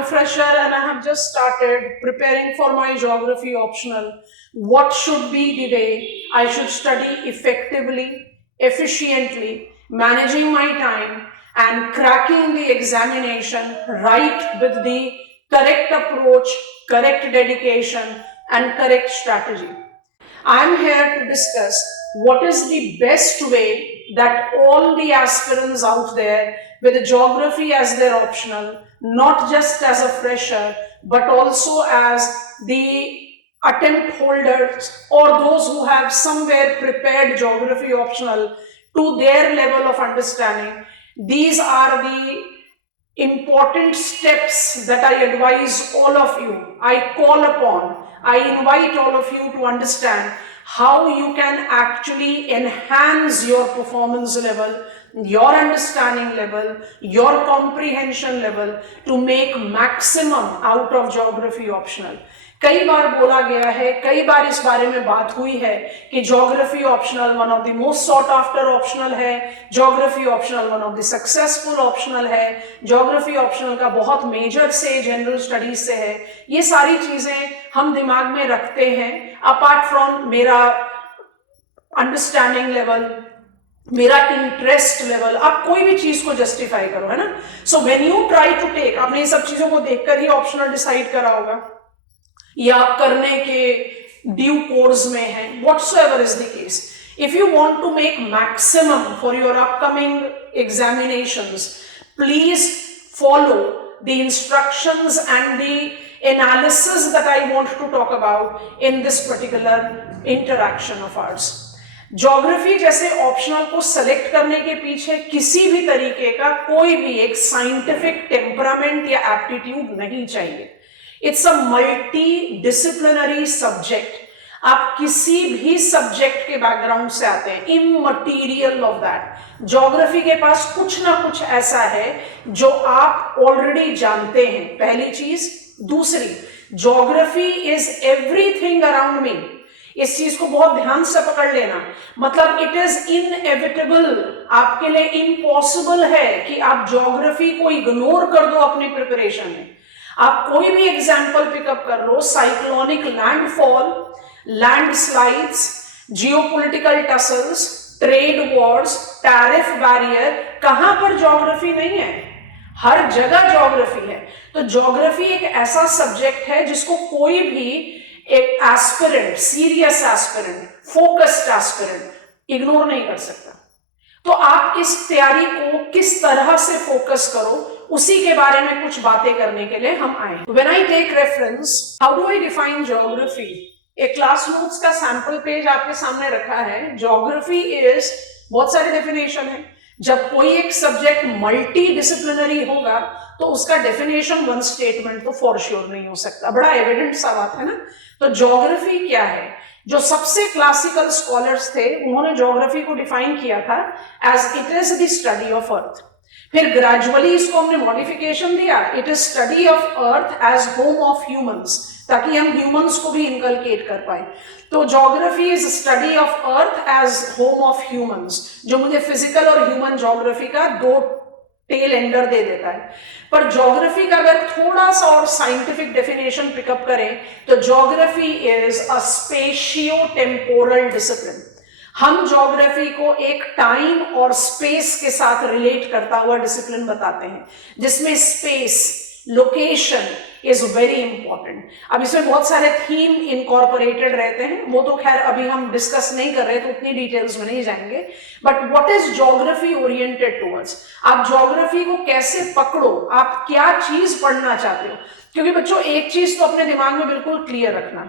a fresher and I have just started preparing for my geography optional. What should be the way I should study effectively, efficiently, managing my time and cracking the examination right with the correct approach, correct dedication and correct strategy. I am here to discuss what is the best way that all the aspirants out there with geography as their optional, not just as a fresher, but also as the attempt holders or those who have somewhere prepared geography optional to their level of understanding. These are the important steps that I advise all of you, I call upon, I invite all of you to understand how you can actually enhance your performance level, your understanding level, your comprehension level to make maximum out of geography optional. कई बार बोला गया है, कई बार इस बारे में बात हुई है कि geography optional one of the most sought after optional है, geography optional one of the successful optional है, ज्योग्राफी ऑप्शनल का बहुत मेजर से जनरल स्टडीज से है. ये सारी चीजें हम दिमाग में रखते हैं अपार्ट फ्रॉम मेरा अंडरस्टैंडिंग लेवल, मेरा इंटरेस्ट लेवल. आप कोई भी चीज को जस्टिफाई करो, है ना. So when you try to take, आपने ये सब चीजों को देखकर ही ऑप्शनल डिसाइड करा होगा या आप करने के ड्यू कोर्स में है, whatsoever is the case. If you want to make maximum for your upcoming examinations, please follow the instructions and the analysis that I want to talk about in this particular interaction of ours. Geography जैसे optional को select करने के पीछे किसी भी तरीके का कोई भी एक साइंटिफिक टेम्परामेंट या एप्टीट्यूड नहीं चाहिए. It's a multi disciplinary subject. आप किसी भी सब्जेक्ट के बैकग्राउंड से आते हैं, इममटीरियल ऑफ दैट, ज्योग्राफी के पास कुछ ना कुछ ऐसा है जो आप ऑलरेडी जानते हैं, पहली चीज. दूसरी, geography is everything around me. इस चीज को बहुत ध्यान से पकड़ लेना. मतलब इट इज इनएविटेबल, आपके लिए इम्पॉसिबल है कि आप ज्योग्राफी को इग्नोर कर दो अपनी प्रिपरेशन में. आप कोई भी एग्जाम्पल पिकअप कर लो, cyclonic landfall, landslides, geopolitical tussles, trade wars, tariff barrier, कहां पर ज्योग्राफी नहीं है? हर जगह ज्योग्राफी है. तो ज्योग्राफी एक ऐसा सब्जेक्ट है जिसको कोई भी एक aspirant, serious aspirant, focused aspirant ignore नहीं कर सकता. तो आप इस तैयारी को किस तरह से फोकस करो, उसी के बारे में कुछ बातें करने के लिए हम आए. When I take reference, how do I define geography? एक क्लास नोट्स का सैंपल पेज आपके सामने रखा है. ज्योग्राफी इज, बहुत सारे डेफिनेशन है. जब कोई एक सब्जेक्ट मल्टी डिसिप्लिनरी होगा तो उसका डेफिनेशन वन स्टेटमेंट तो फॉर श्योर नहीं हो सकता. बड़ा एविडेंट सा बात है ना. तो ज्योग्राफी क्या है? जो सबसे क्लासिकल स्कॉलर्स थे उन्होंने ज्योग्राफी को डिफाइन किया था as it is the study of earth. फिर ग्रेजुअली इसको हमने मॉडिफिकेशन दिया, it is study of earth as home of humans, ताकि हम ह्यूमंस को भी इनकलकेट कर पाए. तो geography is study of earth as home of humans, जो मुझे फिजिकल और ह्यूमन ज्योग्राफी का दो टेल एंडर दे देता है. पर ज्योग्राफी का अगर थोड़ा सा और साइंटिफिक डेफिनेशन पिकअप करें तो geography is a spatio temporal discipline. हम ज्योग्राफी को एक टाइम और स्पेस के साथ रिलेट करता हुआ डिसिप्लिन बताते हैं, जिसमें space, location is very important. अब इसमें बहुत सारे थीम इनकॉर्पोरेटेड रहते हैं, वो तो खैर अभी हम डिस्कस नहीं कर रहे तो उतनी डिटेल्स में नहीं जाएंगे. But what is geography oriented towards? आप ज्योग्राफी को कैसे पकड़ो, आप क्या चीज पढ़ना चाहते हो. क्योंकि बच्चों एक चीज तो अपने दिमाग में बिल्कुल क्लियर रखना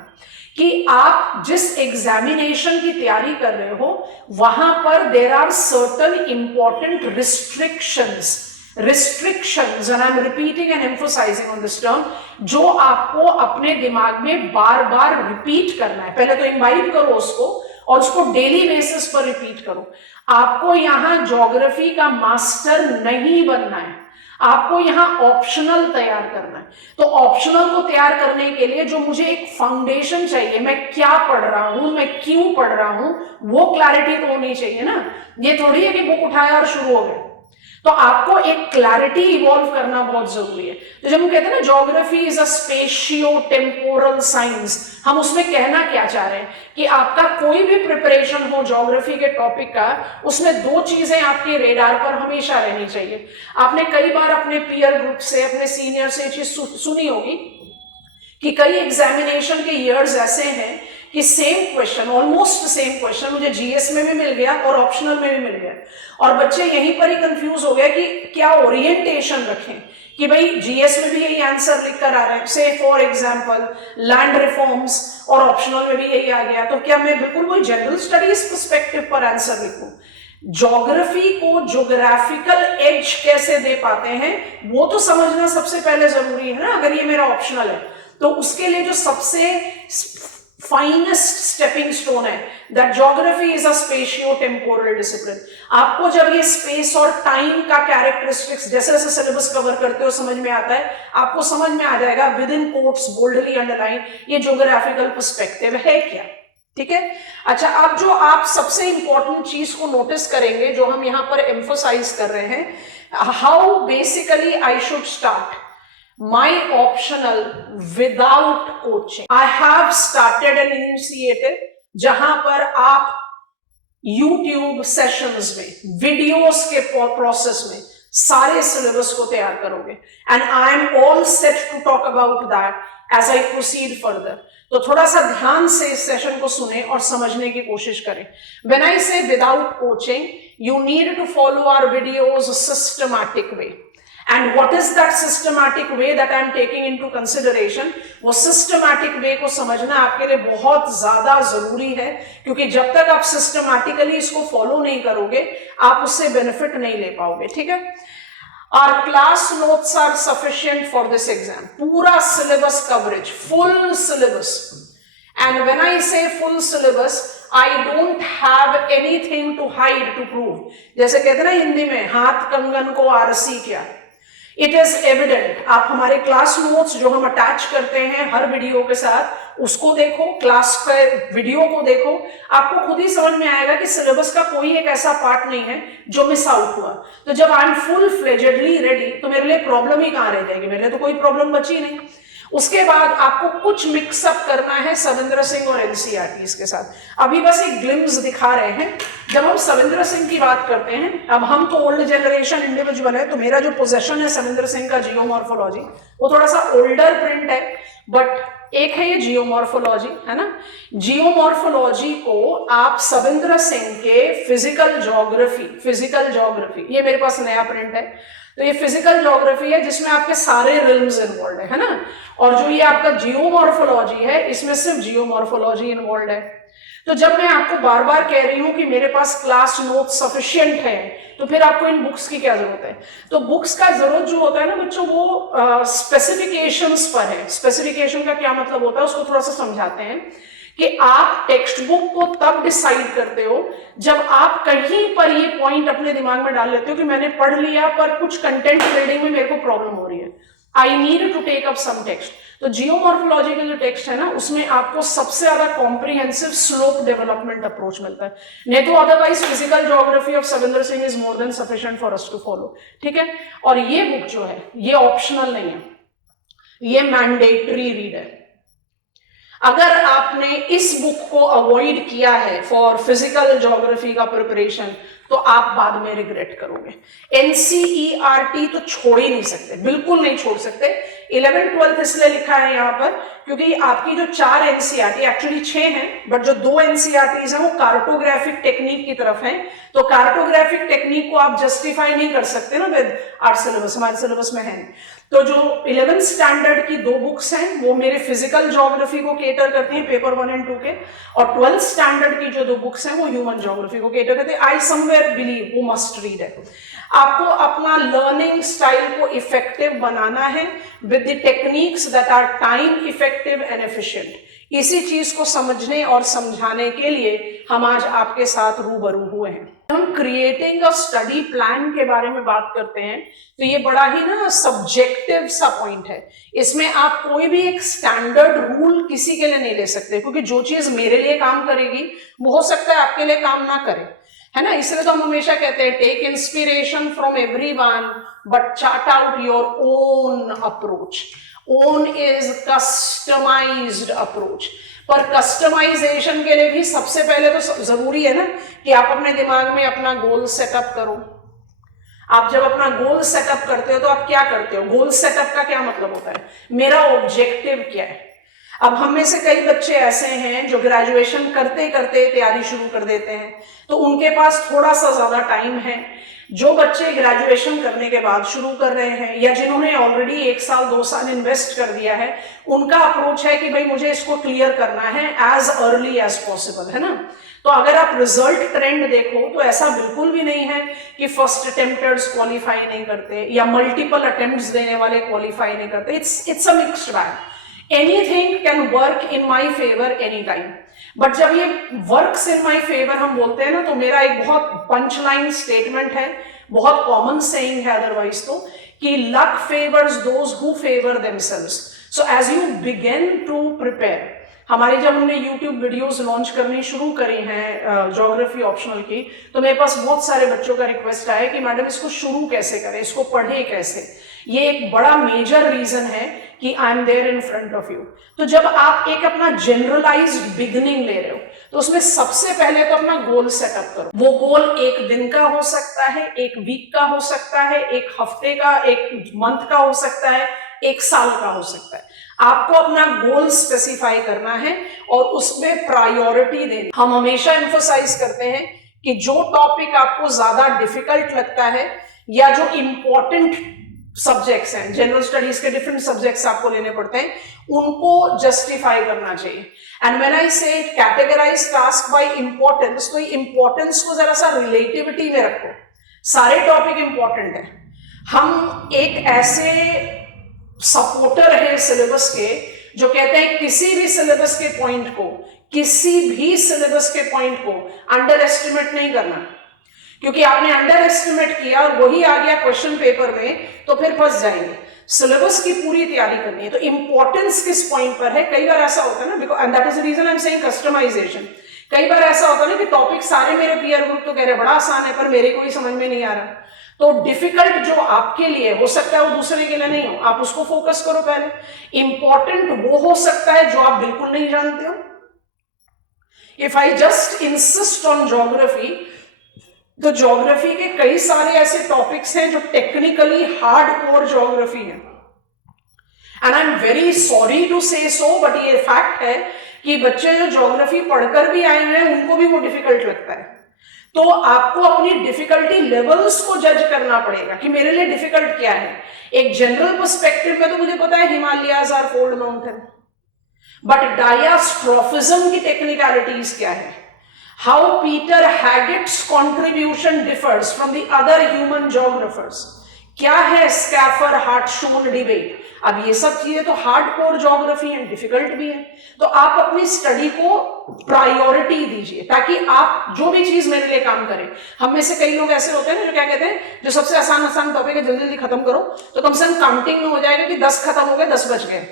कि आप जिस एग्जामिनेशन की तैयारी कर रहे हो वहां पर there are certain important restrictions, and I'm repeating and emphasizing on this term, जो आपको अपने दिमाग में बार बार रिपीट करना है. पहले तो इम्बाइब करो उसको और उसको डेली बेसिस पर रिपीट करो. आपको यहाँ ज्योग्राफी का मास्टर नहीं बनना है, आपको यहाँ ऑप्शनल तैयार करना है. तो ऑप्शनल को तैयार करने के लिए जो मुझे एक फाउंडेशन चाहिए, मैं क्या पढ़ रहा हूं, मैं क्यों पढ़ रहा हूं, वो क्लैरिटी तो होनी चाहिए ना. ये थोड़ी है कि बुक उठाया और शुरू हो गए. तो आपको एक क्लैरिटी इवॉल्व करना बहुत जरूरी है। तो जब हम कहते हैं ना geography is a spatio temporal science, हम उसमें कहना क्या चाह रहे हैं कि आपका कोई भी प्रिपरेशन हो ज्योग्राफी के टॉपिक का, उसमें दो चीजें आपके रेडार पर हमेशा रहनी चाहिए। आपने कई बार अपने पीयर ग्रुप से, अपने सीनियर से चीज सुनी होगी कि कई एग्जामिनेशन के ईयर्स ऐसे हैं कि same question, almost same question मुझे जीएस में भी मिल गया और ऑप्शनल में भी मिल गया, और बच्चे यहीं पर ही कंफ्यूज हो गए कि क्या ओरिएंटेशन रखें, कि भाई जीएस में भी यही आंसर लिख कर आ रहे हैं, से फॉर एग्जांपल लैंड रिफॉर्म्स, और ऑप्शनल में भी यही आ गया, तो क्या मैं बिल्कुल वही जनरल स्टडीज पर्सपेक्टिव पर आंसर लिखूं? ज्योग्राफी को ज्योग्राफिकल एज कैसे दे पाते हैं वो तो समझना सबसे पहले जरूरी है ना। अगर ये मेरा ऑप्शनल है तो उसके लिए जो सबसे फाइनेस्ट स्टेपिंग स्टोन है that geography is a spatio temporal discipline. आपको जब ये स्पेस और टाइम का कैरेक्टरिस्टिक्स जैसे जैसे सिलेबस कवर करते हो समझ में आता है, आपको समझ में आ जाएगा with in quotes boldly underline ये ज्योग्राफिकल पर्सपेक्टिव है क्या। ठीक है, अच्छा, अब जो आप सबसे इंपॉर्टेंट चीज को नोटिस करेंगे जो हम यहां पर एम्फोसाइज कर रहे हैं, how basically I should start my optional without coaching. I have started an initiative जहां पर आप YouTube सेशंस में, वीडियोस के प्रोसेस में सारे सिलेबस को तैयार करोगे, and I am all set to talk about that as I proceed further. तो थोड़ा सा ध्यान से इस सेशन को सुने और समझने की कोशिश करें। When I say without coaching, you need to follow our videos systematic way. And what is that systematic way that I am taking into consideration? वो systematic way को समझना आपके लिए बहुत ज्यादा जरूरी है, क्योंकि जब तक आप systematically इसको follow नहीं करोगे आप उससे benefit नहीं ले पाओगे। ठीक है, Our class notes are sufficient for this exam. पूरा syllabus coverage, full syllabus. And when I say full syllabus, I don't have anything to hide to prove. जैसे कहते हैं ना हिंदी में, हाथ कंगन को आरसी क्या। It is evident. आप हमारे क्लास नोट्स जो हम अटैच करते हैं हर वीडियो के साथ, उसको देखो, क्लास के वीडियो को देखो, आपको खुद ही समझ में आएगा कि सिलेबस का कोई एक ऐसा पार्ट नहीं है जो मिस आउट हुआ। तो जब आई एम फुल फ्लेजेडली रेडी तो मेरे लिए प्रॉब्लम ही कहां रह जाएगी, मेरे लिए तो कोई प्रॉब्लम बची नहीं। उसके बाद आपको कुछ मिक्सअप करना है सविंद्र सिंह और एनसीईआरटी के साथ। अभी बस एक ग्लिम्स दिखा रहे हैं। जब हम सविंद्र सिंह की बात करते हैं, अब हम तो ओल्ड जनरेशन इंडिविजुअल है, तो मेरा जो पोजेशन है सविंद्र सिंह का जियोमॉर्फोलॉजी, वो थोड़ा सा ओल्डर प्रिंट है, बट एक है ये जियोमॉर्फोलॉजी, है ना। जियोमॉर्फोलॉजी को आप सविंद्र सिंह के फिजिकल ज्योग्राफी, ये मेरे पास नया प्रिंट है, तो ये फिजिकल ज्योग्राफी है जिसमें आपके सारे रिल्म्स इन्वॉल्व है ना। और जो ये आपका जियोमॉर्फोलॉजी है इसमें सिर्फ जियोमॉर्फोलॉजी इन्वॉल्व है। तो जब मैं आपको बार बार कह रही हूं कि मेरे पास क्लास नोट सफिशिएंट है, तो फिर आपको इन बुक्स की क्या जरूरत है? तो बुक्स का जरूरत जो होता है ना बच्चों, वो स्पेसिफिकेशंस पर है। स्पेसिफिकेशन का क्या मतलब होता है उसको थोड़ा सा समझाते हैं कि आप टेक्स्ट बुक को तब डिसाइड करते हो जब आप कहीं पर ये पॉइंट अपने दिमाग में डाल लेते हो कि मैंने पढ़ लिया पर कुछ कंटेंट बिल्डिंग में मेरे को प्रॉब्लम हो रही है, I need to take up some text. तो जियोमॉर्फोलॉजी का जो टेक्स्ट है ना, उसमें आपको सबसे ज्यादा कॉम्प्रिहेंसिव स्लोप डेवलपमेंट अप्रोच मिलता है, नहीं तो otherwise physical geography of Savinder Singh is more than sufficient for us to follow. ठीक है, और ये बुक जो है ये ऑप्शनल नहीं है, ये मैंडेटरी रीड है। अगर आपने इस बुक को अवॉइड किया है फॉर फिजिकल ज्योग्राफी का प्रिपरेशन, तो आप बाद में रिग्रेट करोगे। एनसीईआरटी तो छोड़ ही नहीं सकते, बिल्कुल नहीं छोड़ सकते। 11th 12th इसलिए लिखा है यहाँ पर क्योंकि आपकी जो 4 एनसीईआरटी, एक्चुअली 6 हैं, बट जो 2 एनसीईआरटीज हैं वो कार्टोग्राफिक टेक्निक की तरफ हैं। तो कार्टोग्राफिक टेक्निक को आप जस्टिफाई नहीं कर सकते ना विद आर सिलेबस, हमारे सिलेबस में है। तो जो 11th स्टैंडर्ड की 2 बुक्स हैं वो मेरे फिजिकल ज्योग्राफी को केटर करती हैं, पेपर 1 और 2 के, और 12th स्टैंडर्ड की जो 2 बुक्स हैं वो ह्यूमन ज्योग्राफी को केटर करते हैं। आई समवेयर बिलीव वो मस्ट रीड है। आपको अपना लर्निंग स्टाइल को इफेक्टिव बनाना है with the techniques that are time effective and efficient. इसी चीज को समझने और समझाने के लिए हम आज आपके साथ रूबरू हुए हैं। हम क्रिएटिंग अ स्टडी प्लान के बारे में बात करते हैं तो ये बड़ा ही ना सब्जेक्टिव सा पॉइंट है। इसमें आप कोई भी एक स्टैंडर्ड रूल किसी के लिए नहीं ले सकते, क्योंकि जो चीज मेरे लिए काम करेगी वो हो सकता है आपके लिए काम ना करे। है ना। इसलिए तो हम हमेशा कहते हैं take inspiration from everyone but chart out your own approach. Own is customized approach. पर कस्टमाइजेशन के लिए भी सबसे पहले तो जरूरी है ना कि आप अपने दिमाग में अपना गोल सेटअप करो। आप जब अपना गोल सेटअप करते हो तो आप क्या करते हो? गोल सेटअप का क्या मतलब होता है? मेरा ऑब्जेक्टिव क्या है? अब हम में से कई बच्चे ऐसे हैं जो ग्रेजुएशन करते करते तैयारी शुरू कर देते हैं, तो उनके पास थोड़ा सा ज्यादा टाइम है। जो बच्चे ग्रेजुएशन करने के बाद शुरू कर रहे हैं या जिन्होंने ऑलरेडी 1 साल 2 साल इन्वेस्ट कर दिया है, उनका अप्रोच है कि भाई मुझे इसको क्लियर करना है एज अर्ली एज पॉसिबल, है ना। तो अगर आप रिजल्ट ट्रेंड देखो तो ऐसा बिल्कुल भी नहीं है कि फर्स्ट अटेम्प्टर्स क्वालिफाई नहीं करते या मल्टीपल अटेम्प्ट्स देने वाले क्वालिफाई नहीं करते। It's a mixed bag. Anything can work in my favour any time. But जब ये वर्क्स इन माई फेवर हम बोलते हैं ना, तो मेरा एक बहुत पंच लाइन स्टेटमेंट है, बहुत कॉमन सेइंग है अदरवाइज तो, कि luck favours those who favour themselves. So as you begin to prepare, हमारी जब हमने YouTube वीडियोस लॉन्च करनी शुरू करी हैं ज्योग्राफी ऑप्शनल की, तो मेरे पास बहुत सारे बच्चों का रिक्वेस्ट आया कि मैडम इसको शुरू कैसे करें, इसको पढ़े कैसे। ये एक बड़ा मेजर रीजन है कि I am there in front of you. तो जब आप एक अपना जनरलाइज्ड बिगिनिंग ले रहे हो तो उसमें सबसे पहले तो अपना गोल सेटअप करो। वो गोल एक दिन का हो सकता है, एक वीक का हो सकता है, एक हफ्ते का, एक मंथ का हो सकता है, 1 साल का हो सकता है। आपको अपना गोल स्पेसिफाई करना है और उसमें प्रायोरिटी देनी। हम हमेशा एम्फोसाइज करते हैं कि जो टॉपिक आपको ज्यादा डिफिकल्ट लगता है या जो इंपॉर्टेंट सब्जेक्ट्स हैं, जनरल स्टडीज के डिफरेंट सब्जेक्ट्स आपको लेने पड़ते हैं, उनको जस्टिफाई करना चाहिए। एंड व्हेन आई से कैटेगराइज टास्क बाय इंपॉर्टेंस, तो इंपॉर्टेंस को जरा सा रिलेटिविटी में रखो। सारे टॉपिक इंपॉर्टेंट है। हम एक ऐसे सपोर्टर है सिलेबस के जो कहते हैं किसी भी सिलेबस के पॉइंट को, किसी भी सिलेबस के पॉइंट को अंडर एस्टिमेट नहीं करना, क्योंकि आपने अंडर एस्टिमेट किया और वही आ गया क्वेश्चन पेपर में तो फिर फंस जाएंगे। सिलेबस की पूरी तैयारी करनी है। तो इंपॉर्टेंस किस पॉइंट पर है? कई बार ऐसा होता है ना, because and that is the reason I am saying customization. कई बार ऐसा होता है ना कि टॉपिक सारे मेरे पीयर ग्रुप तो कह रहे बड़ा आसान है, पर मेरे को ही समझ में नहीं आ रहा। तो डिफिकल्ट जो आपके लिए हो सकता है वो दूसरे के लिए नहीं हो, आप उसको फोकस करो पहले। इंपॉर्टेंट वो हो सकता है जो आप बिल्कुल नहीं जानते हो। If I just insist on geography, तो ज्योग्राफी के कई सारे ऐसे टॉपिक्स हैं जो टेक्निकली हार्ड कोर ज्योग्राफी है। And I am very sorry to say so, but ये फैक्ट है कि बच्चे जो ज्योग्राफी पढ़कर भी आए हैं उनको भी वो डिफिकल्ट लगता है। तो आपको अपनी डिफिकल्टी लेवल्स को जज करना पड़ेगा कि मेरे लिए डिफिकल्ट क्या है। एक जनरल पर्सपेक्टिव में तो मुझे पता है Himalayas are fold mountain, but diastrophism की टेक्निकलिटीज क्या है, how Peter Haggett's contribution differs from the other human geographers, क्या है स्कैफर हार्टशून डिबेट। अब ये सब चीजें तो हार्ड कोर ज्योग्राफी है, डिफिकल्ट भी है। तो आप अपनी स्टडी को प्रायोरिटी दीजिए ताकि आप जो भी चीज मेरे लिए काम करें। हम में से कई लोग ऐसे होते हैं ना जो क्या कहते हैं, जो सबसे आसान आसान टॉपिक है जल्दी जल्दी खत्म करो, तो कम से कम काउंटिंग में हो जाएगा कि 10 खत्म हो गए, 10 बच गए।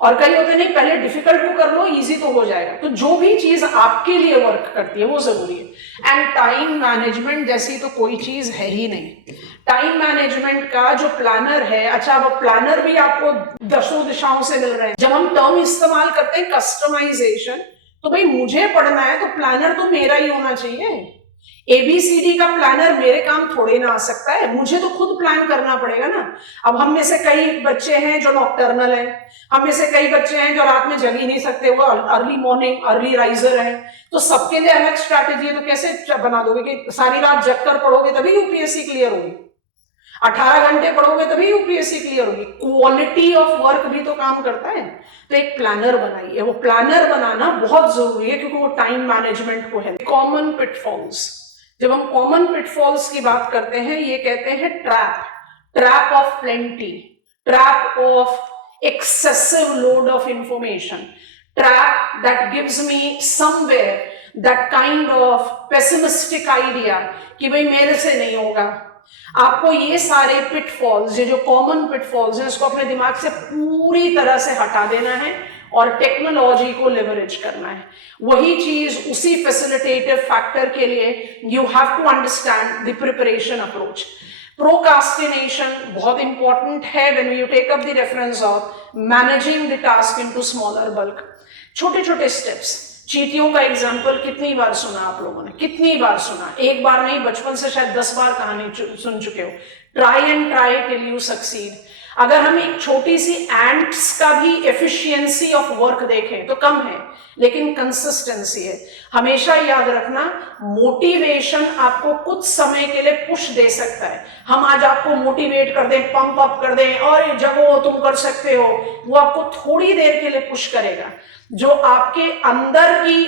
और कई होते नहीं, पहले डिफिकल्ट को कर लो, इजी तो हो जाएगा। तो जो भी चीज आपके लिए वर्क करती है वो जरूरी है। एंड टाइम मैनेजमेंट जैसी तो कोई चीज है ही नहीं। टाइम मैनेजमेंट का जो प्लानर है, अच्छा अब प्लानर भी आपको 10 दिशाओं से मिल रहे हैं। जब हम टर्म इस्तेमाल करते हैं कस्टमाइजेशन, तो भाई मुझे पढ़ना है तो प्लानर तो मेरा ही होना चाहिए। ABCD का प्लानर मेरे काम थोड़े ना आ सकता है, मुझे तो खुद प्लान करना पड़ेगा ना। अब हम में से कई बच्चे हैं जो नॉकटर्नल हैं, हम में से कई बच्चे हैं जो रात में जग ही नहीं सकते, वो अर्ली मॉर्निंग अर्ली राइजर है। तो सबके लिए अलग स्ट्रैटेजी है। तो कैसे बना दोगे कि सारी रात जग कर पढ़ोगे तभी UPSC क्लियर होगी, 18 घंटे पढ़ोगे तभी UPSC क्लियर होगी। क्वालिटी ऑफ वर्क भी तो काम करता है। तो एक प्लानर बनाइए। वो प्लानर बनाना बहुत जरूरी है क्योंकि वो टाइम मैनेजमेंट को है। कॉमन पिटफॉल्स, जब हम कॉमन पिटफॉल्स की बात करते हैं, ये कहते हैं trap of plenty, trap of excessive load of information, trap that gives me somewhere that kind of pessimistic idea कि भाई मेरे से नहीं होगा। आपको ये सारे पिटफॉल्स, ये जो कॉमन पिटफॉल्स हैं, इसको अपने दिमाग से पूरी तरह से हटा देना है और टेक्नोलॉजी को लेवरेज करना है। वही चीज उसी फैसिलिटेटिव फैक्टर के लिए you have to understand the preparation approach. Procrastination बहुत इंपॉर्टेंट है when you take up the reference of managing the task into smaller bulk. छोटे छोटे स्टेप्स, चींटियों का एग्जाम्पल कितनी बार सुना आप लोगों ने, कितनी बार सुना, एक बार नहीं बचपन से शायद 10 बार कहानी सुन चुके हो। Try and try till you succeed. अगर हम एक छोटी सी एंट्स का भी एफिशिएंसी ऑफ वर्क देखें तो कम है, लेकिन कंसिस्टेंसी है। हमेशा याद रखना, मोटिवेशन आपको कुछ समय के लिए पुश दे सकता है। हम आज आपको मोटिवेट कर दें, पंप अप कर दें और जगो तुम कर सकते हो, वो आपको थोड़ी देर के लिए पुश करेगा। जो आपके अंदर की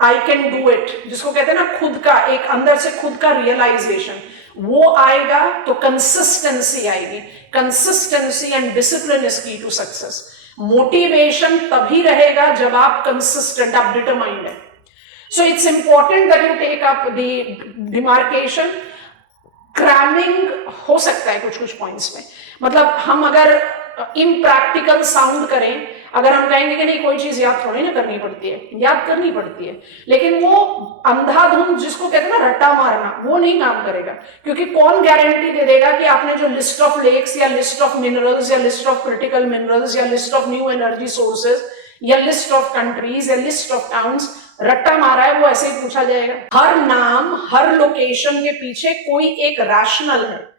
आई कैन डू इट, जिसको कहते हैं ना खुद का, एक अंदर से खुद का रियलाइजेशन, वो आएगा तो कंसिस्टेंसी आएगी। Consistency and discipline is key to success. Motivation तभी रहेगा जब आप कंसिस्टेंट, आप डिटरमाइंड है। So it's important that you take up the demarcation. Cramming हो सकता है कुछ कुछ पॉइंट्स में, मतलब हम अगर इम्प्रैक्टिकल साउंड करें, अगर हम कहेंगे कि नहीं कोई चीज याद थोड़ी ना करनी पड़ती है, याद करनी पड़ती है, लेकिन वो अंधाधुंध जिसको कहते हैं ना रट्टा मारना, वो नहीं काम करेगा। क्योंकि कौन गारंटी दे देगा कि आपने जो लिस्ट ऑफ लेक्स या लिस्ट ऑफ मिनरल्स या लिस्ट ऑफ क्रिटिकल मिनरल्स या list of new energy sources या लिस्ट ऑफ कंट्रीज या लिस्ट ऑफ टाउन्स रट्टा मारा है, वो ऐसे ही पूछा जाएगा। हर नाम, हर लोकेशन के पीछे कोई एक रैशनल है।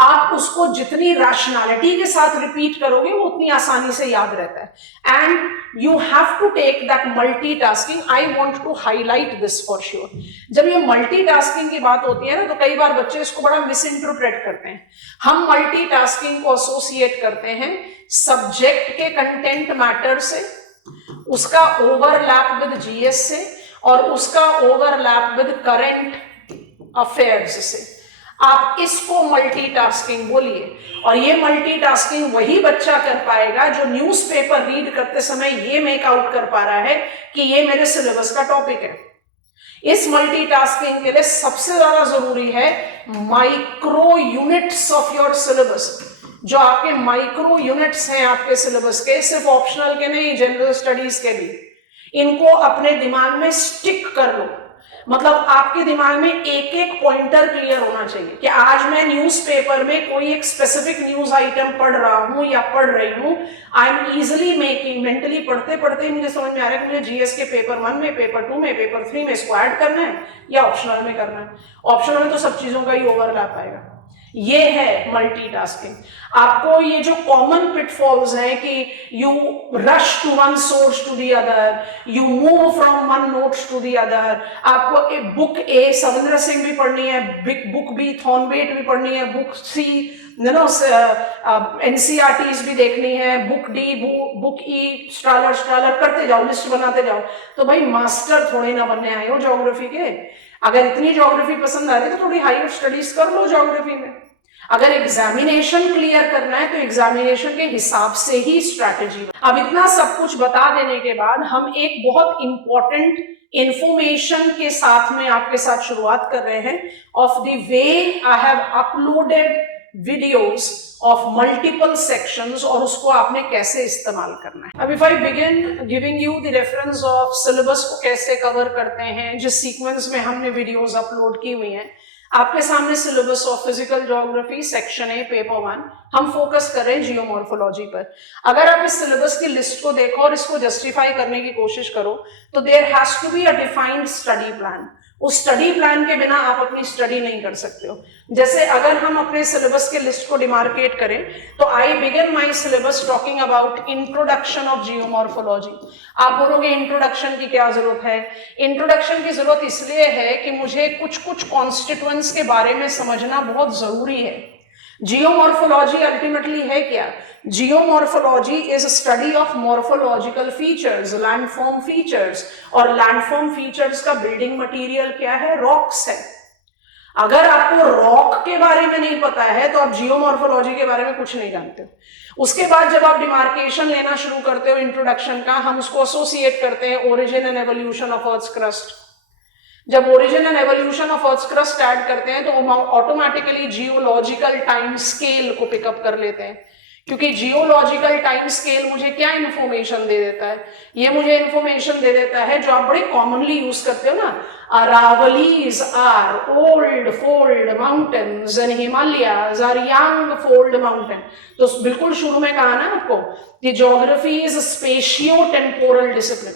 आप उसको जितनी रैशनैलिटी के साथ रिपीट करोगे वो उतनी आसानी से याद रहता है। And you have to take that multitasking. I want to highlight this for sure. जब ये मल्टीटास्किंग की बात होती है ना, तो कई बार बच्चे इसको बड़ा मिस इंटरप्रेट करते हैं। हम मल्टीटास्किंग को एसोसिएट करते हैं सब्जेक्ट के कंटेंट मैटर से, उसका ओवरलैप विद जीएस से, और उसका ओवरलैप विद करंट अफेयर्स से। आप इसको मल्टीटास्किंग बोलिए, और ये मल्टीटास्किंग वही बच्चा कर पाएगा जो न्यूज़पेपर रीड करते समय ये मेक आउट कर पा रहा है कि ये मेरे सिलेबस का टॉपिक है। इस मल्टीटास्किंग के लिए सबसे ज्यादा जरूरी है micro units of your syllabus. जो आपके माइक्रो यूनिट्स हैं आपके सिलेबस के, सिर्फ ऑप्शनल के नहीं, जनरल स्टडीज के भी, इनको अपने दिमाग में स्टिक कर लो। मतलब आपके दिमाग में एक एक पॉइंटर क्लियर होना चाहिए कि आज मैं न्यूज़पेपर में कोई एक स्पेसिफिक न्यूज आइटम पढ़ रहा हूं या पढ़ रही हूं। I am easily making, mentally पढ़ते पढ़ते मुझे समझ में आ रहा है कि मुझे जीएस के पेपर 1 में, पेपर 2 में, पेपर 3 में इसको ऐड करना है या ऑप्शनल में करना है। ऑप्शनल में तो सब चीजों का ही ओवरलैप आएगा। ये है मल्टीटास्किंग। आपको ये जो कॉमन पिटफॉल्स हैं कि you rush to one source to the other, you move from one notes to the other. आपको एक बुक ए सविंद्र सिंह भी पढ़नी है, बुक बी थॉर्नबेट भी पढ़नी है, बुक सी एनसीईआरटीज भी देखनी है, बुक डी, बुक ई, स्ट्रालर करते जाओ, लिस्ट बनाते जाओ। तो भाई मास्टर थोड़े ना बनने आए हो ज्योग्राफी के। अगर इतनी ज्योग्राफी पसंद आ रही है तो थोड़ी हायर स्टडीज कर लो ज्योग्राफी में। अगर एग्जामिनेशन क्लियर करना है तो एग्जामिनेशन के हिसाब से ही स्ट्रैटेजी। अब इतना सब कुछ बता देने के बाद हम एक बहुत इंपॉर्टेंट इंफॉर्मेशन के साथ में आपके साथ शुरुआत कर रहे हैं of the way I have uploaded videos of multiple sections, और उसको आपने कैसे इस्तेमाल करना है। अब if I begin giving you the reference of syllabus को कैसे कवर करते हैं, जिस सीक्वेंस में हमने वीडियोस अपलोड की हुई हैं, आपके सामने syllabus of physical geography section A paper 1, हम फोकस कर रहे हैं जियोमॉर्फोलॉजी पर। अगर आप इस सिलेबस की लिस्ट को देखो और इसको जस्टिफाई करने की कोशिश करो तो there has to be a defined study plan. उस स्टडी प्लान के बिना आप अपनी स्टडी नहीं कर सकते हो। जैसे अगर हम अपने सिलेबस के लिस्ट को डिमार्केट करें तो I begin my syllabus talking about introduction of geomorphology. आप बोलोगे इंट्रोडक्शन की क्या जरूरत है? इंट्रोडक्शन की जरूरत इसलिए है कि मुझे कुछ कुछ कॉन्स्टिट्यूएंट्स के बारे में समझना बहुत जरूरी है। जियोमॉर्फोलॉजी अल्टीमेटली है क्या? Geomorphology is study of morphological features, landform features, और लैंडफॉर्म फीचर्स का बिल्डिंग मटेरियल क्या है? रॉक्स है। अगर आपको रॉक के बारे में नहीं पता है तो आप जियोमॉर्फोलॉजी के बारे में कुछ नहीं जानते। उसके बाद जब आप डिमार्केशन लेना शुरू करते हो इंट्रोडक्शन का, हम उसको एसोसिएट करते हैं origin and evolution of earth's crust. जब origin and evolution of earth's crust add करते हैं तो ऑटोमेटिकली जियोलॉजिकल टाइम स्केल को पिकअप कर लेते हैं क्योंकि जियोलॉजिकल टाइम स्केल मुझे क्या इंफॉर्मेशन दे देता है, ये मुझे इंफॉर्मेशन दे देता है जो आप बड़े कॉमनली यूज करते हो ना, Aravallis are old fold mountains and Himalayas are young fold mountain. तो बिल्कुल शुरू में कहा ना आपको कि geography is spatio temporal discipline.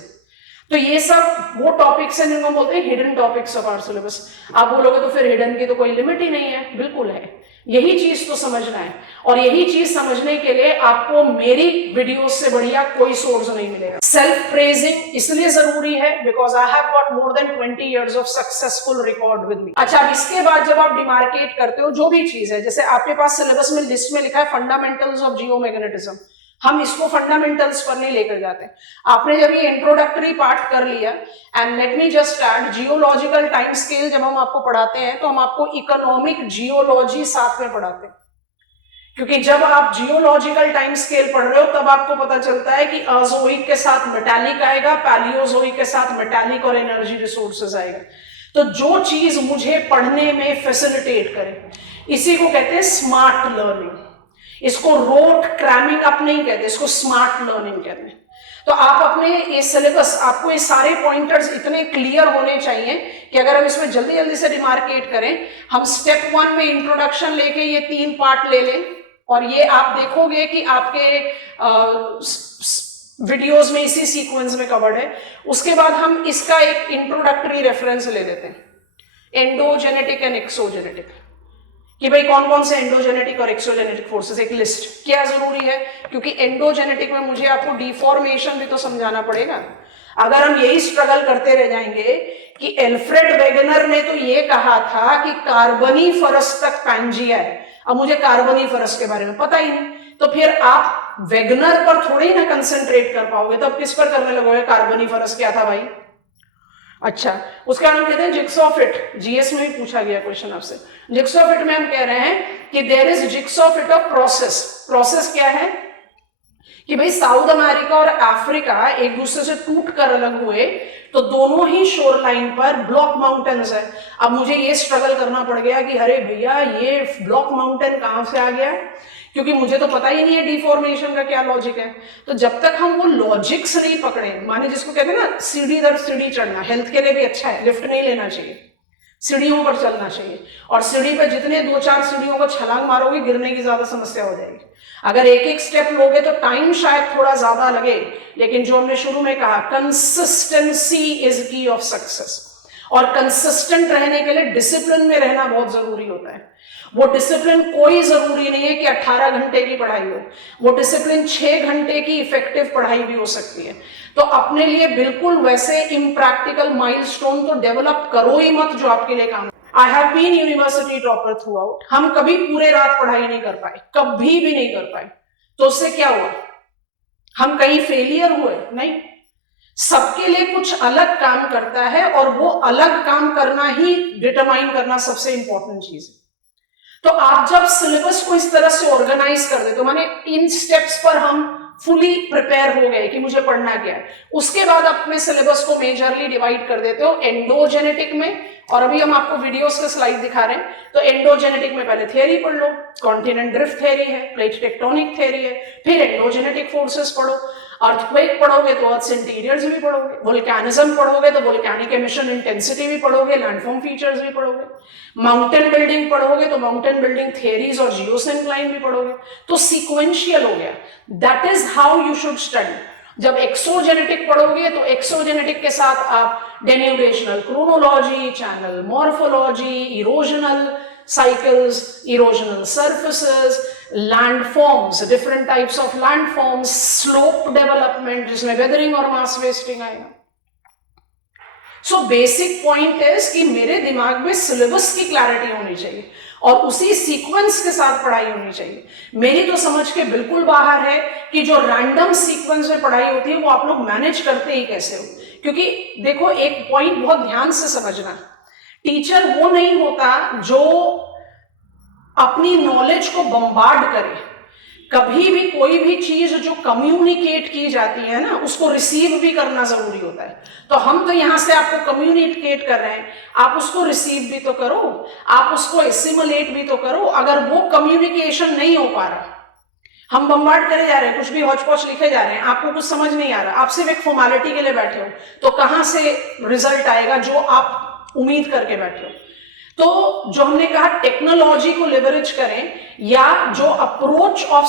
तो ये सब वो टॉपिक्स हैं जिनको बोलते हैं hidden topics of our syllabus. आप बोलोगे तो फिर हिडन की तो कोई लिमिट ही नहीं है, बिल्कुल है। यही चीज तो समझना है, और यही चीज समझने के लिए आपको मेरी वीडियोस से बढ़िया कोई सोर्स नहीं मिलेगा। सेल्फ प्रेजिंग इसलिए जरूरी है because I have got more than 20 years of successful record with me. अच्छा, अब इसके बाद जब आप डिमार्केट करते हो जो भी चीज है, जैसे आपके पास सिलेबस में लिस्ट में लिखा है फंडामेंटल्स ऑफ जियोमैग्नेटिज्म, हम इसको फंडामेंटल्स पर नहीं लेकर जाते। आपने जब ये इंट्रोडक्टरी पार्ट कर लिया, and let me just start, geological time scale जब हम आपको पढ़ाते हैं तो हम आपको इकोनॉमिक जियोलॉजी साथ में पढ़ाते हैं, क्योंकि जब आप जियोलॉजिकल टाइम स्केल पढ़ रहे हो तब आपको पता चलता है कि अजोइक के साथ मेटालिक आएगा, पैलियोजोइक के साथ मेटालिक और एनर्जी रिसोर्सेज आएगा। तो जो चीज मुझे पढ़ने में फैसिलिटेट करे, इसी को कहते हैं स्मार्ट लर्निंग। इसको रोट क्रैमिंग आप नहीं कहते, इसको स्मार्ट लर्निंग कहते हैं। तो आप अपने ये सिलेबस, आपको ये सारे पॉइंटर्स इतने क्लियर होने चाहिए कि अगर हम इसमें जल्दी जल्दी से डिमार्केट करें, हम स्टेप 1 में इंट्रोडक्शन लेके ये 3 पार्ट ले लें, और ये आप देखोगे कि आपके वीडियोस में इसी सीक्वेंस में कवर्ड है। उसके बाद हम इसका एक इंट्रोडक्टरी रेफरेंस ले लेते हैं, एंडोजेनेटिक एंड एक्सोजेनेटिक, कि भाई कौन कौन से एंडोजेनेटिक और एक्सोजेनेटिक फोर्सेस, एक लिस्ट। क्या जरूरी है, क्योंकि एंडोजेनेटिक में मुझे आपको डिफॉर्मेशन भी तो समझाना पड़ेगा। अगर हम यही स्ट्रगल करते रह जाएंगे कि एल्फ्रेड वेगनर ने तो ये कहा था कि कार्बनीफरस तक पैंजिया है, अब मुझे कार्बनीफरस के बारे में पता ही नहीं, तो फिर आप वेगनर पर थोड़ी ना कंसेंट्रेट कर पाओगे, तब किस पर करने लगोगे, कार्बनीफरस क्या था भाई। अच्छा, उसका नाम कहते हैं जिक्सॉ फिट। जीएस में भी पूछा गया क्वेश्चन आपसे। जिक्सॉ फिट में हम कह रहे हैं कि there is jigsaw fit of process. Process क्या है कि भाई साउथ अमेरिका और अफ्रीका एक दूसरे से टूट कर अलग हुए, तो दोनों ही शोर लाइन पर ब्लॉक माउंटेन्स है। अब मुझे ये स्ट्रगल करना पड़ गया कि अरे भैया ये ब्लॉक माउंटेन कहां से आ गया, क्योंकि मुझे तो पता ही नहीं है डिफॉर्मेशन का क्या लॉजिक है। तो जब तक हम वो लॉजिक्स नहीं पकड़े, माने जिसको कहते हैं ना सीढ़ी दर सीढ़ी चढ़ना, हेल्थ के लिए भी अच्छा है, लिफ्ट नहीं लेना चाहिए, सीढ़ियों पर चलना चाहिए, और सीढ़ी पर जितने 2-4 सीढ़ियों को छलांग मारोगे गिरने की ज्यादा समस्या हो जाएगी। अगर एक एक स्टेप लोगे तो टाइम शायद थोड़ा ज्यादा लगे, लेकिन जो हमने शुरू में कहा, कंसिस्टेंसी इज की ऑफ सक्सेस। और कंसिस्टेंट रहने के लिए डिसिप्लिन में रहना बहुत जरूरी होता है। वो डिसिप्लिन कोई जरूरी नहीं है कि 18 घंटे की पढ़ाई हो, वो डिसिप्लिन 6 घंटे की इफेक्टिव पढ़ाई भी हो सकती है। तो अपने लिए बिल्कुल वैसे इम्प्रैक्टिकल माइलस्टोन तो डेवलप करो ही मत जो आपके लिए काम। I have been university topper throughout. हम कभी पूरे रात पढ़ाई नहीं कर पाए, कभी भी नहीं कर पाए। तो उससे क्या हुआ, हम कहीं फेलियर हुए? नहीं। सबके लिए कुछ अलग काम करता है, और वो अलग काम करना ही डिटरमाइन करना सबसे इंपॉर्टेंट चीज है। तो आप जब सिलेबस को इस तरह से ऑर्गेनाइज कर दे, तो माने इन स्टेप्स पर हम फुली प्रिपेयर हो गए कि मुझे पढ़ना क्या है, उसके बाद अपने सिलेबस को मेजरली डिवाइड कर देते हो एंडोजेनेटिक में। और अभी हम आपको वीडियोस के स्लाइड दिखा रहे हैं, तो एंडोजेनेटिक में पहले थियरी पढ़ लो, कॉन्टिनेंट ड्रिफ्ट थियरी है, प्लेट टेक्टोनिक थियरी है, फिर एंडोजेनेटिक फोर्सेस पढ़ो, अर्थक्वेक पढ़ोगे तो अर्थ इंटीरियर्स भी पढ़ोगे, वोल्केनिज्म पढ़ोगे तो वोल्केनिक एमिशन इंटेंसिटी भी पढ़ोगे, लैंडफॉर्म फीचर्स भी पढ़ोगे, माउंटेन बिल्डिंग पढ़ोगे तो माउंटेन बिल्डिंग थियरीज और जियोसिंक्लाइन भी पढ़ोगे। तो सीक्वेंशियल हो गया। That is how you should study. जब एक्सोजेनेटिक पढ़ोगे तो एक्सोजेनेटिक के साथ आप denudational chronology, channel morphology, erosional cycles, erosional surfaces, landforms, different types of landforms, slope development जिसमें weathering और mass wasting आएगा। So basic point is कि मेरे दिमाग में सिलेबस की क्लैरिटी होनी चाहिए और उसी सीक्वेंस के साथ पढ़ाई होनी चाहिए। मेरी तो समझ के बिल्कुल बाहर है कि जो रैंडम सीक्वेंस में पढ़ाई होती है वो आप लोग मैनेज करते ही कैसे हो। क्योंकि देखो एक पॉइंट बहुत ध्यान से समझना, टीचर वो नहीं होता जो अपनी नॉलेज को बम्बार्ड करे। कभी भी कोई भी चीज जो कम्युनिकेट की जाती है ना, उसको रिसीव भी करना जरूरी होता है। तो हम तो यहां से आपको कम्युनिकेट कर रहे हैं, आप उसको रिसीव भी तो करो, आप उसको एसिमुलेट भी तो करो। अगर वो कम्युनिकेशन नहीं हो पा रहा, हम बम्बार्ड करे जा रहे हैं, कुछ भी हौच पौच लिखे जा रहे हैं, आपको कुछ समझ नहीं आ रहा, आप सिर्फ एक फॉर्मेलिटी के लिए बैठे हो, तो कहां से रिजल्ट आएगा जो आप उम्मीद करके बैठे हो। तो जो हमने कहा टेक्नोलॉजी को लेवरेज करें या जो अप्रोच ऑफ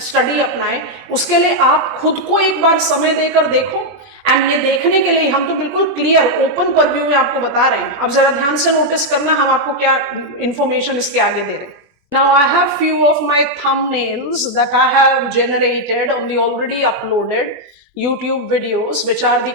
स्टडी अपनाएं, उसके लिए आप खुद को एक बार समय देकर देखो। एंड ये देखने के लिए हम तो बिल्कुल क्लियर ओपन परव्यू में आपको बता रहे हैं, अब जरा ध्यान से नोटिस करना हम आपको क्या इंफॉर्मेशन इसके आगे दे रहे हैं। Now I have few of my thumbnails that I have generated on the already uploaded YouTube videos, which are the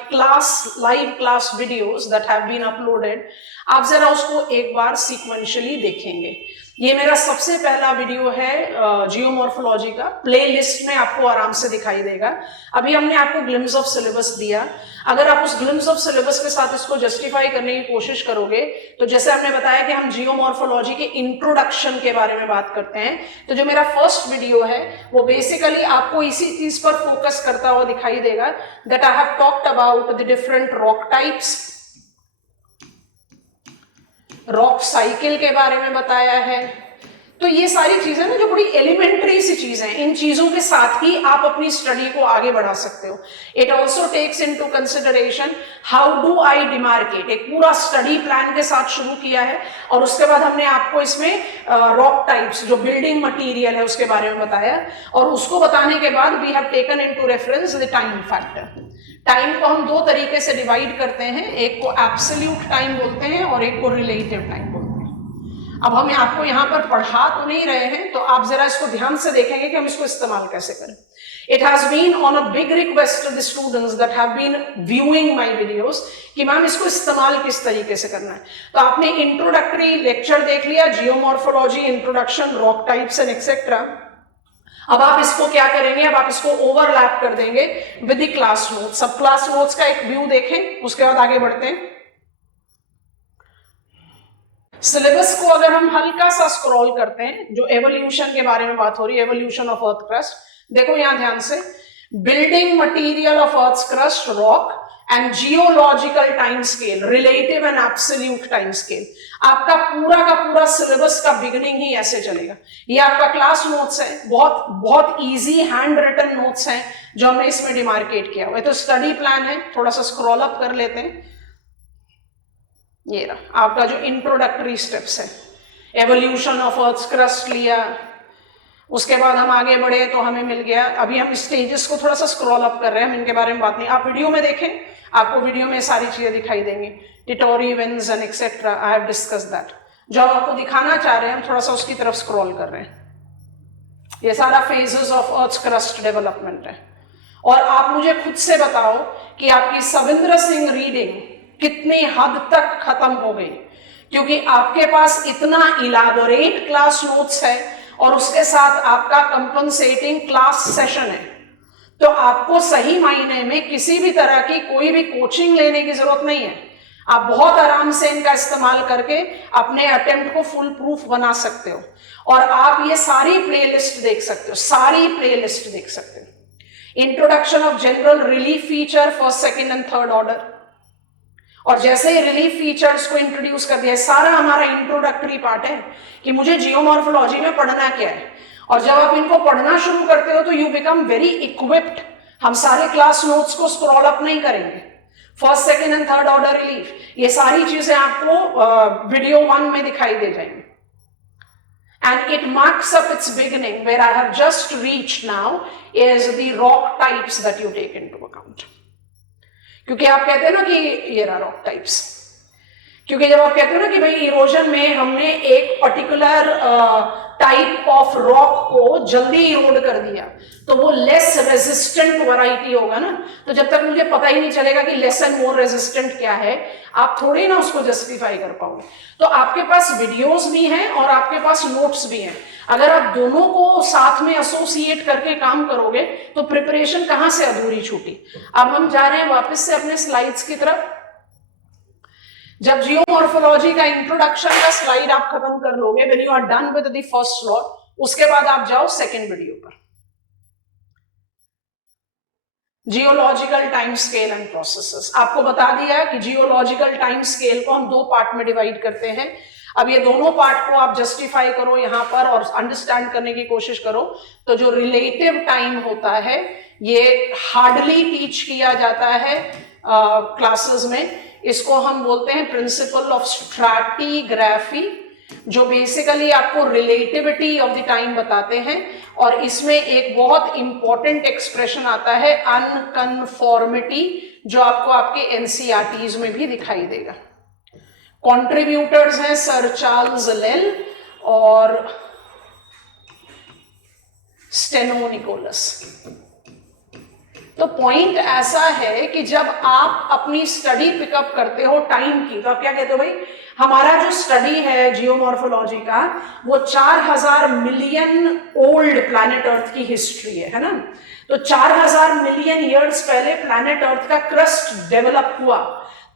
live class videos that have been uploaded. आप जरा उसको एक बार sequentially देखेंगे। ये मेरा सबसे पहला वीडियो है जियोमॉर्फोलॉजी का, प्लेलिस्ट में आपको आराम से दिखाई देगा। अभी हमने आपको ग्लिम्स ऑफ सिलेबस दिया, अगर आप उस ग्लिम्स ऑफ सिलेबस के साथ इसको जस्टिफाई करने की कोशिश करोगे तो जैसे हमने बताया कि हम जियोमॉर्फोलॉजी के इंट्रोडक्शन के बारे में बात करते हैं, तो जो मेरा फर्स्ट वीडियो है वो बेसिकली आपको इसी चीज पर फोकस करता हुआ दिखाई देगा, that I have talked about the different rock types, rock cycle के बारे में बताया है। तो ये सारी चीजें ना जो बड़ी एलिमेंट्री सी चीजें हैं, इन चीजों के साथ ही आप अपनी स्टडी को आगे बढ़ा सकते हो। It also takes into consideration how do I demarcate, एक पूरा स्टडी प्लान के साथ शुरू किया है, और उसके बाद हमने आपको इसमें रॉक टाइप्स जो बिल्डिंग मटीरियल है उसके बारे में बताया, और उसको बताने के बाद we have taken into reference the time factor. Time को हम दो तरीके से डिवाइड करते हैं, एक को एब्सोल्यूट टाइम बोलते हैं और एक को रिलेटिव टाइम बोलते हैं। अब हम आपको यहाँ पर पढ़ा तो नहीं रहे हैं, तो आप जरा इसको ध्यान से देखेंगे कि हम इसको इस्तेमाल कैसे करें। It has been on a big request to the students that have been viewing my videos कि मैम इसको इस्तेमाल किस तरीके से करना है। तो आपने इंट्रोडक्टरी लेक्चर देख लिया, geomorphology introduction, rock types and etcetera. अब आप इसको क्या करेंगे, अब आप इसको ओवरलैप कर देंगे विद द क्लास नोट्स। सब क्लास नोट्स का एक व्यू देखें, उसके बाद आगे बढ़ते हैं। सिलेबस को अगर हम हल्का सा स्क्रॉल करते हैं, जो एवोल्यूशन के बारे में बात हो रही है, एवोल्यूशन ऑफ अर्थ क्रस्ट, देखो यहां ध्यान से, building material of earth crust rock and geological time scale, relative and absolute time scale. आपका पूरा का पूरा सिलेबस का बिगिनिंग ही ऐसे चलेगा। ये आपका क्लास नोट्स है, बहुत बहुत इजी हैंड रिटन नोट्स हैं जो हमने इसमें डिमार्केट किया हुआ है। तो स्टडी प्लान है, थोड़ा सा स्क्रॉल अप कर लेते हैं। ये रहा आपका जो इंट्रोडक्टरी स्टेप्स है, एवोल्यूशन ऑफ अर्थ क्रस्ट लिया, उसके बाद हम आगे बढ़े तो हमें मिल गया, अभी हम स्टेजेस को थोड़ा सा स्क्रॉल अप कर रहे हैं, हम इनके बारे में बात नहीं, आप वीडियो में देखें, आपको वीडियो में सारी चीजें दिखाई देंगी, tertiary winds and etcetera, I have discuss that. जो आपको दिखाना चाह रहे हैं हम थोड़ा सा उसकी तरफ स्क्रॉल कर रहे हैं। ये सारा phases of earth crust development है। और आप मुझे खुद से बताओ कि आपकी सविंद्र सिंह रीडिंग कितनी हद तक खत्म हो गई, क्योंकि आपके पास इतना इलाबोरेट क्लास नोट्स है और उसके साथ आपका कंपनसेटिंग क्लास सेशन है। तो आपको सही मायने में किसी भी तरह की कोई भी कोचिंग लेने की जरूरत नहीं है। आप बहुत आराम से इनका इस्तेमाल करके अपने अटेम्प्ट को फुल प्रूफ बना सकते हो, और आप ये सारी प्लेलिस्ट देख सकते हो, सारी प्लेलिस्ट देख सकते हो। Introduction of general relief feature first, second and third order, और जैसे ही रिलीफ फीचर्स को इंट्रोड्यूस कर दिया, सारा हमारा इंट्रोडक्टरी पार्ट है कि मुझे जियोमॉर्फोलॉजी में पढ़ना क्या है। और जब आप इनको पढ़ना शुरू करते हो तो यू बिकम वेरी इक्विप्ड। हम सारे क्लास नोट्स को स्क्रॉल अप नहीं करेंगे, first, second and third order relief, ये सारी चीजें आपको वीडियो 1 में दिखाई दे जाएंगी। And it marks up its beginning, where I have just reached now, is the rock types that you take into account. क्योंकि आप कहते हैं ना कि ये रहा रॉक टाइप्स, क्योंकि जब आप कहते हो ना कि भाई इरोजन में हमने एक पर्टिकुलर टाइप ऑफ रॉक को जल्दी इरोड कर दिया, तो वो लेस रेजिस्टेंट वैरायटी होगा ना। तो जब तक मुझे पता ही नहीं चलेगा कि लेस एंड मोर रेजिस्टेंट क्या है, आप थोड़ी ना उसको जस्टिफाई कर पाओगे। तो आपके पास वीडियोस भी हैं और आपके पास नोट्स भी हैं। अगर आप दोनों को साथ में एसोसिएट करके काम करोगे तो प्रिपरेशन कहां से अधूरी छूटी। अब हम जा रहे हैं वापस से अपने स्लाइड्स की तरफ। जब जियोमॉर्फोलॉजी का इंट्रोडक्शन का स्लाइड आप खत्म कर लोगे, when you are done with the first slot, उसके बाद आप जाओ सेकंड वीडियो पर, geological time scale and processes. आपको बता दिया कि जियोलॉजिकल टाइम स्केल को हम 2 पार्ट में डिवाइड करते हैं। अब ये दोनों पार्ट को आप जस्टिफाई करो यहाँ पर और अंडरस्टैंड करने की कोशिश करो। तो जो रिलेटिव टाइम होता है ये हार्डली टीच किया जाता है क्लासेस में। इसको हम बोलते हैं प्रिंसिपल ऑफ स्ट्रैटिग्राफी, जो बेसिकली आपको रिलेटिविटी ऑफ द टाइम बताते हैं। और इसमें एक बहुत इंपॉर्टेंट एक्सप्रेशन आता है अनकन्फॉर्मिटी, जो आपको आपके एनसीईआरटीज में भी दिखाई देगा। कंट्रीब्यूटर्स हैं सर चार्ल्स लेल और स्टेनो निकोलस। तो पॉइंट ऐसा है कि जब आप अपनी स्टडी पिकअप करते हो टाइम की, तो आप क्या कहते हो भाई, हमारा जो स्टडी है जियोमॉर्फोलॉजी का वो 4000 मिलियन ओल्ड प्लैनेट अर्थ की हिस्ट्री है ना। तो 4000 मिलियन ईयर्स पहले प्लैनेट अर्थ का क्रस्ट डेवलप हुआ,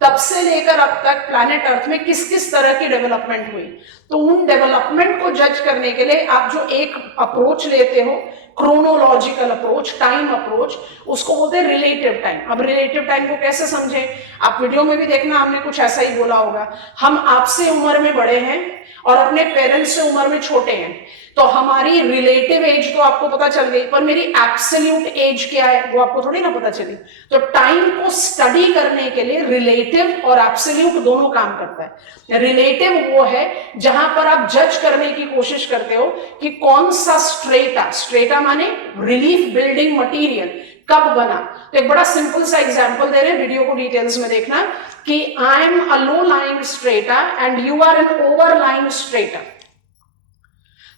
तब से लेकर अब तक प्लैनेट अर्थ में किस किस तरह की डेवलपमेंट हुई। तो उन डेवलपमेंट को जज करने के लिए आप जो एक अप्रोच लेते हो, क्रोनोलॉजिकल अप्रोच, टाइम अप्रोच, उसको बोलते हैं रिलेटिव टाइम। अब रिलेटिव टाइम को कैसे समझें, आप वीडियो में भी देखना, हमने कुछ ऐसा ही बोला होगा। हम आपसे उम्र में बड़े हैं और अपने पेरेंट्स से उम्र में छोटे हैं, तो हमारी रिलेटिव एज तो आपको पता चल गई, पर मेरी एब्सोल्यूट एज क्या है वो आपको थोड़ी ना पता चली। तो टाइम को स्टडी करने के लिए रिलेटिव और एब्सोल्यूट दोनों काम करता है। रिलेटिव वो है जहां पर आप जज करने की कोशिश करते हो कि कौन सा स्ट्रेटा माने रिलीफ बिल्डिंग मटीरियल कब बना। तो एक बड़ा सिंपल सा एग्जांपल दे रहे हैं, वीडियो को डिटेल्स में देखना, कि I am a low lying strata and you are an overlying strata.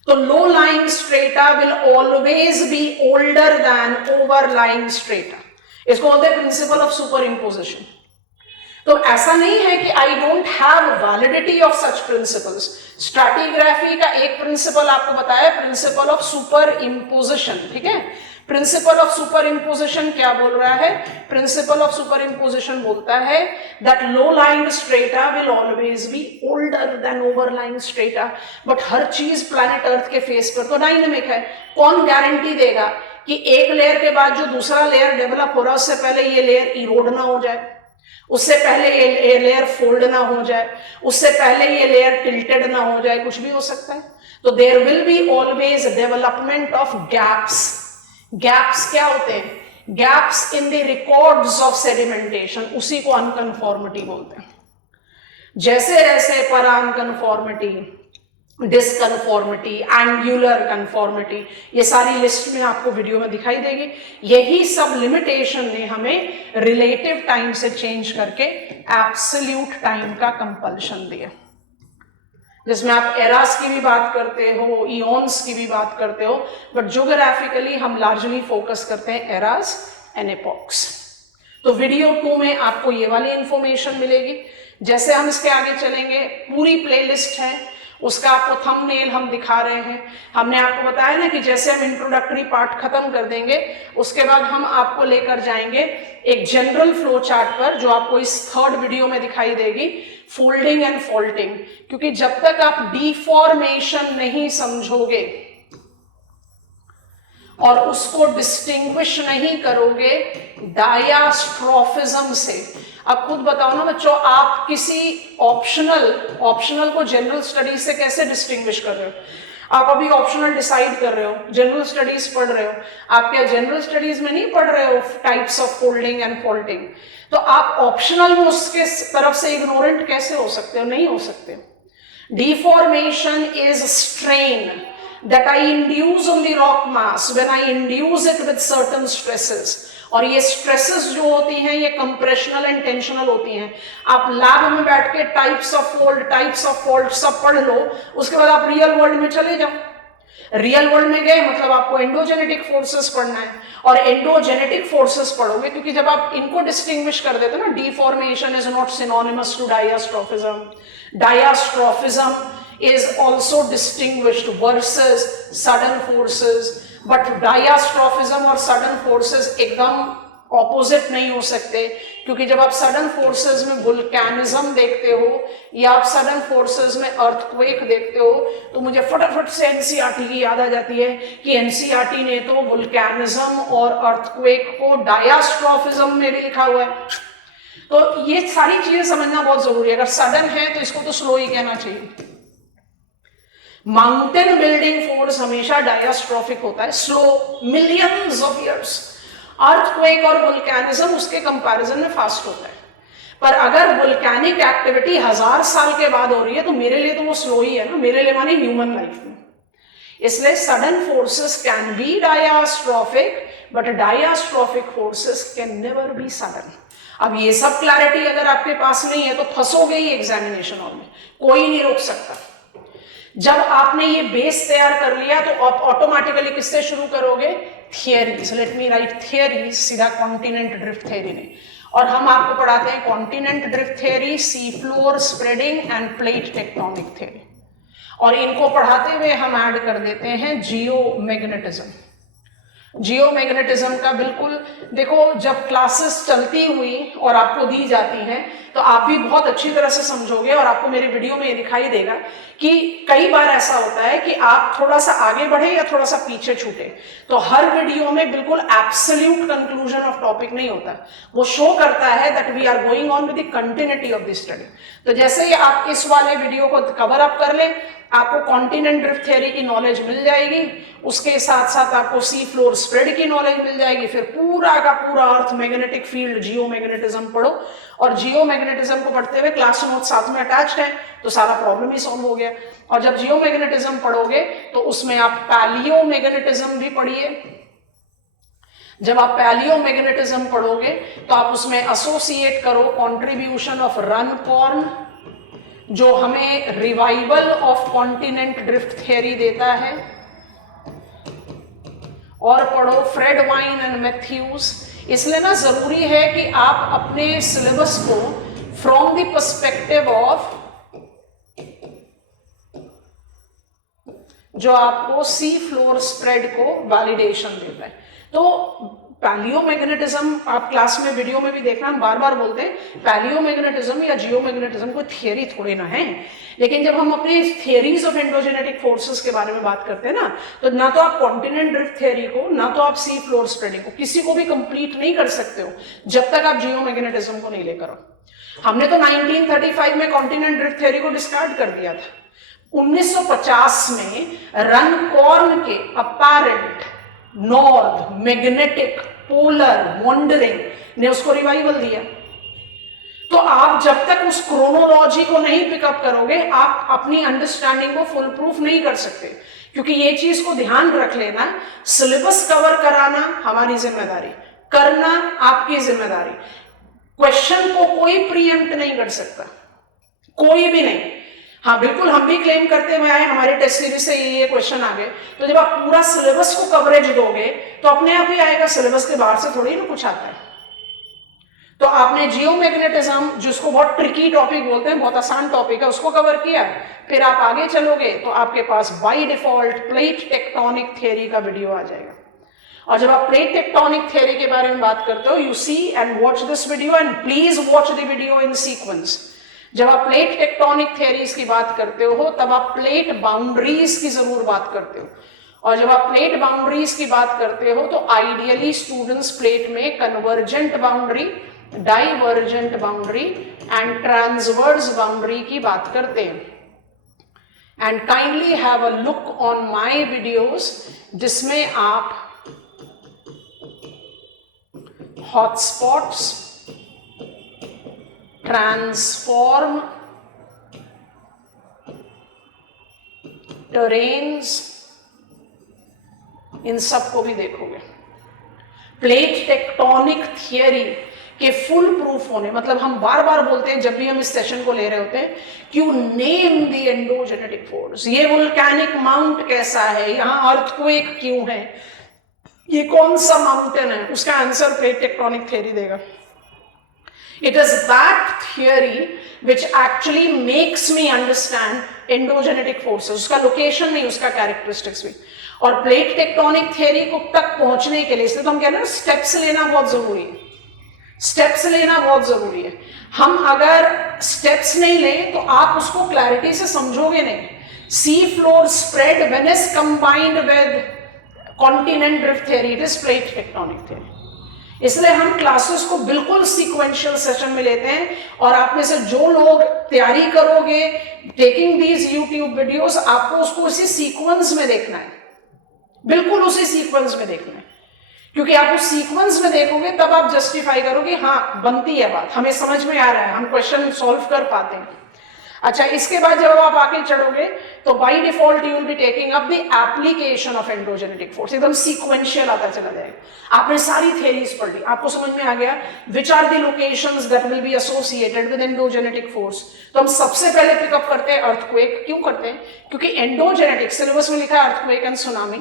तो low lying strata will always be older than overlying strata. इसको बोलते हैं प्रिंसिपल ऑफ सुपर इम्पोजिशन। तो ऐसा नहीं है कि I don't have validity of such principles. Stratigraphy का एक प्रिंसिपल आपको बताया, प्रिंसिपल ऑफ सुपर इम्पोजिशन, ठीक है। प्रिंसिपल ऑफ सुपर इम्पोजिशन क्या बोल रहा है, प्रिंसिपल ऑफ सुपर इम्पोजिशन बोलता है that low lying strata will always be older than overlying strata. But हर चीज प्लैनेट अर्थ के फेस पर तो डायनेमिक है। कौन गारंटी देगा कि एक लेयर के बाद जो दूसरा लेयर डेवलप हो रहा है उससे पहले ये लेयर इरोड ना हो जाए, उससे पहले ये लेयर फोल्ड ना हो जाए, उससे पहले ये लेयर टिल्टेड ना हो जाए, कुछ भी हो सकता है। तो there will be always development of gaps. Gaps क्या होते हैं, gaps in the records of sedimentation, उसी को अनकन्फॉर्मिटी बोलते हैं। जैसे जैसे पर अनकन्फॉर्मिटी, डिसकन्फॉर्मिटी, एंगुलर कन्फॉर्मिटी, ये सारी लिस्ट में आपको वीडियो में दिखाई देगी। यही सब लिमिटेशन ने हमें रिलेटिव टाइम से चेंज करके एब्सोल्यूट टाइम का कंपल्शन दिया, जिसमें आप एरास की भी बात करते हो, इयॉन्स की भी बात करते हो, बट ज्योग्राफिकली हम लार्जली फोकस करते हैं एरास एंड एपॉक्स। तो वीडियो 2 में आपको ये वाली इंफॉर्मेशन मिलेगी। जैसे हम इसके आगे चलेंगे, पूरी प्लेलिस्ट है, उसका आपको थंबनेल हम दिखा रहे हैं। हमने आपको बताया ना कि जैसे हम इंट्रोडक्टरी पार्ट खत्म कर देंगे, उसके बाद हम आपको लेकर जाएंगे एक जनरल फ्लो चार्ट पर, जो आपको इस 3rd वीडियो में दिखाई देगी, फोल्डिंग एंड फॉल्टिंग। क्योंकि जब तक आप डिफॉर्मेशन नहीं समझोगे और उसको डिस्टिंग्विश नहीं करोगे डायास्ट्रोफिज्म से, अब खुद बताओ ना बच्चों, आप किसी ऑप्शनल को जनरल स्टडीज से कैसे डिस्टिंग्विश कर रहे हो? आप अभी ऑप्शनल डिसाइड कर रहे हो, जनरल स्टडीज पढ़ रहे हो, आप क्या जनरल स्टडीज में नहीं पढ़ रहे हो types of folding and faulting? तो आप ऑप्शनल में उसके तरफ से इग्नोरेंट कैसे हो सकते हो? नहीं हो सकते। Deformation is strain that I induce on the rock mass when I induce it with certain stresses। और ये स्ट्रेसेस जो होती हैं ये कंप्रेशनल एंड टेंशनल होती हैं। आप लैब में बैठ के types of fold, types of fold सब पढ़ लो, उसके बाद आप रियल वर्ल्ड में चले जाओ। रियल वर्ल्ड में गए मतलब आपको एंडोजेनेटिक फोर्सेस पढ़ना है, और एंडोजेनेटिक फोर्सेस पढ़ोगे क्योंकि जब आप इनको डिस्टिंग्विश कर देते हो ना, deformation is not synonymous to diastrophism. Diastrophism is also distinguished versus sudden forces, but diastrophism और sudden forces एकदम ऑपोजिट नहीं हो सकते। क्योंकि जब आप सडन फोर्सेस में वुल्केनिज्म देखते हो या आप सडन फोर्सेस में अर्थक्वेक देखते हो, तो मुझे फटाफट से एनसीईआरटी की याद आ जाती है कि एनसीईआरटी ने तो वुल्केनिज्म और अर्थक्वेक को डायास्ट्रोफिज्म में भी लिखा हुआ है। तो ये सारी चीजें समझना बहुत जरूरी है। अगर सडन है तो इसको तो स्लो ही कहना चाहिए, माउंटेन बिल्डिंग फोर्स हमेशा डायस्ट्रॉफिक होता है, slow, millions of years. Earthquake और वोल्केनिज्म उसके कंपैरिजन में फास्ट होता है। पर अगर वोल्केनिक एक्टिविटी 1000 साल के बाद हो रही है तो मेरे लिए तो वो स्लो ही है ना, मेरे लिए माने ह्यूमन लाइफ में। इसलिए sudden forces can be diastrophic but diastrophic forces can never be sudden. अब ये सब क्लैरिटी अगर आपके पास नहीं है तो फंसोगे ही एग्जामिनेशन हॉल में, कोई नहीं रोक सकता। जब आपने ये बेस तैयार कर लिया तो आप ऑटोमेटिकली किससे शुरू करोगे? Theories. Let me right theories, सीधा कॉन्टिनेंट ड्रिफ्ट थियरी नहीं। और हम आपको पढ़ाते हैं continent drift theory, sea floor spreading end plate tectonic theory. और इनको पढ़ाते हुए हम ऐड कर देते हैं जियोमैग्नेटिज्म। जियोमैग्नेटिज्म का बिल्कुल देखो, जब क्लासेस चलती हुई और आपको दी जाती हैं तो आप भी बहुत अच्छी तरह से समझोगे और आपको मेरे वीडियो में ये दिखाई देगा कि कई बार ऐसा होता है कि आप थोड़ा सा आगे बढ़े या थोड़ा सा पीछे छूटे। तो हर वीडियो में बिल्कुल एब्सोल्यूट कंक्लूजन ऑफ टॉपिक नहीं होता, वो शो करता है that we are going on with the continuity of the study. तो जैसे ही आप इस वाले वीडियो को कवर अप कर लें, आपको कॉन्टिनेंट ड्रिफ्ट थ्योरी की नॉलेज मिल जाएगी, उसके साथ साथ आपको सी फ्लोर स्प्रेड की नॉलेज मिल जाएगी, फिर पूरा का पूरा अर्थ मैग्नेटिक फील्ड जियोमैग्नेटिज्म पढ़ो। और जियोमैग्नेटिज्म को पढ़ते हुए क्लास नोट साथ में अटैच्ड है तो सारा प्रॉब्लम ही सॉल्व हो गया। और जब जियोमैग्नेटिज्म पढ़ोगे तो उसमें आप पैलियोमैग्नेटिज्म भी पढ़िए। जब आप पैलियोमैग्नेटिज्म पढ़ोगे तो आप उसमें एसोसिएट करो कॉन्ट्रीब्यूशन ऑफ रनकॉर्न, जो हमें revival of continent drift theory देता है, और पढ़ो फ्रेड वाइन एंड मैथ्यूज। इसलिए ना जरूरी है कि आप अपने सिलेबस को फ्रॉम द पर्सपेक्टिव ऑफ जो आपको सी फ्लोर स्प्रेड को वैलिडेशन देता है। तो पैलियोमैग्नेटिज्म आप क्लास में वीडियो में भी देखना, हम बार बार बोलते हैं पैलियोमैग्नेटिज्म या जियोमैग्नेटिज्म कोई थियरी थोड़ी ना है। लेकिन जब हम अपने थियरीज ऑफ एंडोजेनेटिक फोर्सेस के बारे में बात करते हैं ना, तो ना तो आप कॉन्टिनेंट ड्रिफ्ट थियरी को, ना तो आप सी फ्लोर स्प्रेडिंग को, किसी को भी कंप्लीट नहीं कर सकते हो जब तक आप जियोमैग्नेटिज्म को नहीं लेकर आओ। हमने तो 1935 में कॉन्टिनेंट ड्रिफ्ट थियरी को डिस्कार्ड कर दिया था। 1950 में रनकॉर्न के apparent north magnetic polar wandering ने उसको रिवाइवल दिया। तो आप जब तक उस क्रोनोलॉजी को नहीं पिकअप करोगे, आप अपनी अंडरस्टैंडिंग को फुल प्रूफ नहीं कर सकते। क्योंकि ये चीज को ध्यान रख लेना, सिलेबस कवर कराना हमारी जिम्मेदारी, करना आपकी जिम्मेदारी। क्वेश्चन को कोई प्रीएम्प्ट नहीं कर सकता, कोई भी नहीं। हाँ बिल्कुल, हम भी क्लेम करते हुए आए हमारे टेस्ट सीरीज से ये क्वेश्चन आ गए, तो जब आप पूरा सिलेबस को कवरेज दोगे तो अपने आप ही आएगा, सिलेबस के बाहर से थोड़ी ना कुछ आता है। तो आपने जियोमैग्नेटिज्म, जिसको बहुत ट्रिकी टॉपिक बोलते हैं, बहुत आसान टॉपिक है, उसको कवर किया, फिर आप आगे चलोगे तो आपके पास by default plate tectonic theory का वीडियो आ जाएगा। और जब आप प्लेट टेक्टोनिक थियरी के बारे में बात करते हो, you see and watch this video and please watch the video in sequence. जब आप प्लेट टेक्टोनिक थियरीज की बात करते हो तब आप प्लेट बाउंड्रीज की जरूर बात करते हो। और जब आप प्लेट बाउंड्रीज की बात करते हो तो आइडियली स्टूडेंट्स प्लेट में convergent boundary, divergent boundary and transverse boundary की बात करते हैं। And kindly have a look on my videos, जिसमें आप हॉटस्पॉट्स, ट्रांसफॉर्म, टेरेन्स, इन सबको भी देखोगे। प्लेट टेक्टोनिक थियरी के फुल प्रूफ होने, मतलब हम बार बार बोलते हैं जब भी हम इस सेशन को ले रहे होते हैं, क्यों नेम द एंडोजेनेटिक फोर्स, ये वोल्केनिक माउंट कैसा है, यहां अर्थक्वेक क्यों है, ये कौन सा माउंटेन है, उसका आंसर प्लेट टेक्टोनिक थियरी देगा। It is that theory which actually makes me understand endogenetic forces, उसका लोकेशन नहीं, उसका कैरेक्टरिस्टिक्स भी। और प्लेट टेक्टोनिक थियरी को तक पहुंचने के लिए, इसलिए तो हम कह रहे हैं स्टेप्स लेना बहुत जरूरी है, स्टेप्स लेना बहुत जरूरी है। हम अगर स्टेप्स नहीं लें तो आप उसको क्लैरिटी से समझोगे नहीं। Sea floor spread when is combined with continent drift theory, it is plate tectonic theory. इसलिए हम क्लासेस को बिल्कुल सीक्वेंशियल सेशन में लेते हैं, और आप में से जो लोग तैयारी करोगे टेकिंग दीज यूट्यूब वीडियोस, आपको उसको उसी सीक्वेंस में देखना है, बिल्कुल उसी सीक्वेंस में देखना है, क्योंकि आप उस सीक्वेंस में देखोगे तब आप जस्टिफाई करोगे हाँ बनती है बात, हमें समझ में आ रहा है, हम क्वेश्चन सॉल्व कर पाते हैं। अच्छा, इसके बाद जब आप आगे चढ़ोगे तो by default you will be taking up the application of endogenetic force, एकदम सीक्वेंशियल आता चला जाएगा। आपने सारी थ्योरीज पढ़ ली, आपको समझ में आ गया which are the locations that will be associated with endogenetic force. तो हम सबसे पहले पिकअप करते हैं अर्थक्वेक। क्यों करते हैं? क्योंकि एंडोजेनेटिक सिलेबस में लिखा है अर्थक्वेक एंड सुनामी,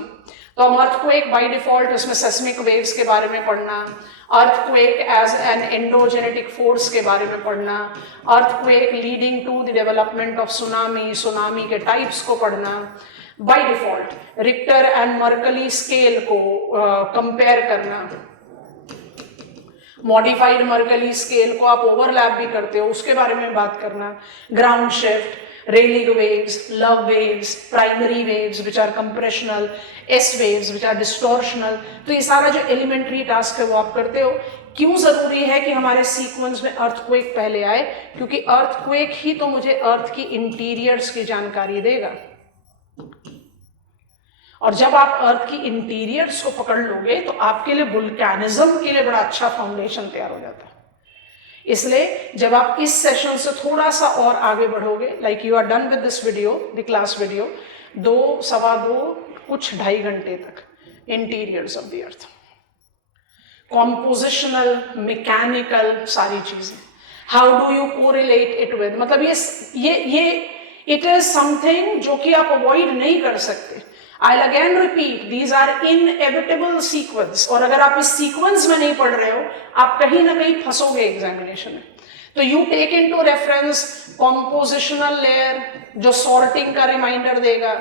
तो हम अर्थक्वेक बाय डिफॉल्ट उसमें सेस्मिक वेव्स के बारे में पढ़ना, earthquake as an endogenetic force के बारे में पढ़ना, earthquake leading to the development of tsunami, tsunami के टाइप्स को पढ़ना, by default Richter and Mercalli scale को कंपेयर करना, मॉडिफाइड मर्कली स्केल को आप ओवरलैप भी करते हो उसके बारे में बात करना, ground shift, Rayleigh waves, love waves, primary waves which are compressional, S waves which are distortional। तो ये सारा जो एलिमेंट्री टास्क है वो आप करते हो। क्यों जरूरी है कि हमारे सीक्वेंस में अर्थक्वेक पहले आए? क्योंकि अर्थक्वेक ही तो मुझे अर्थ की इंटीरियर्स की जानकारी देगा, और जब आप अर्थ की इंटीरियर्स को पकड़ लोगे तो आपके लिए वुल्केनिज्म के लिए बड़ा अच्छा फाउंडेशन तैयार हो जाता है। इसलिए जब आप इस सेशन से थोड़ा सा और आगे बढ़ोगे, like you are done with this video, the class video, 2, सवा 2, कुछ 2.5 घंटे तक interiors of the earth, compositional, mechanical, सारी चीजें, how do you correlate it with, मतलब ये इट इज समथिंग जो कि आप अवॉइड नहीं कर सकते। I'll again repeat, these are inevitable sequence, और अगर आप इस सीक्वेंस में नहीं पढ़ रहे हो आप कहीं ना कहीं फंसोगे एग्जामिनेशन में। तो you take into reference compositional layer जो सॉर्टिंग का रिमाइंडर देगा,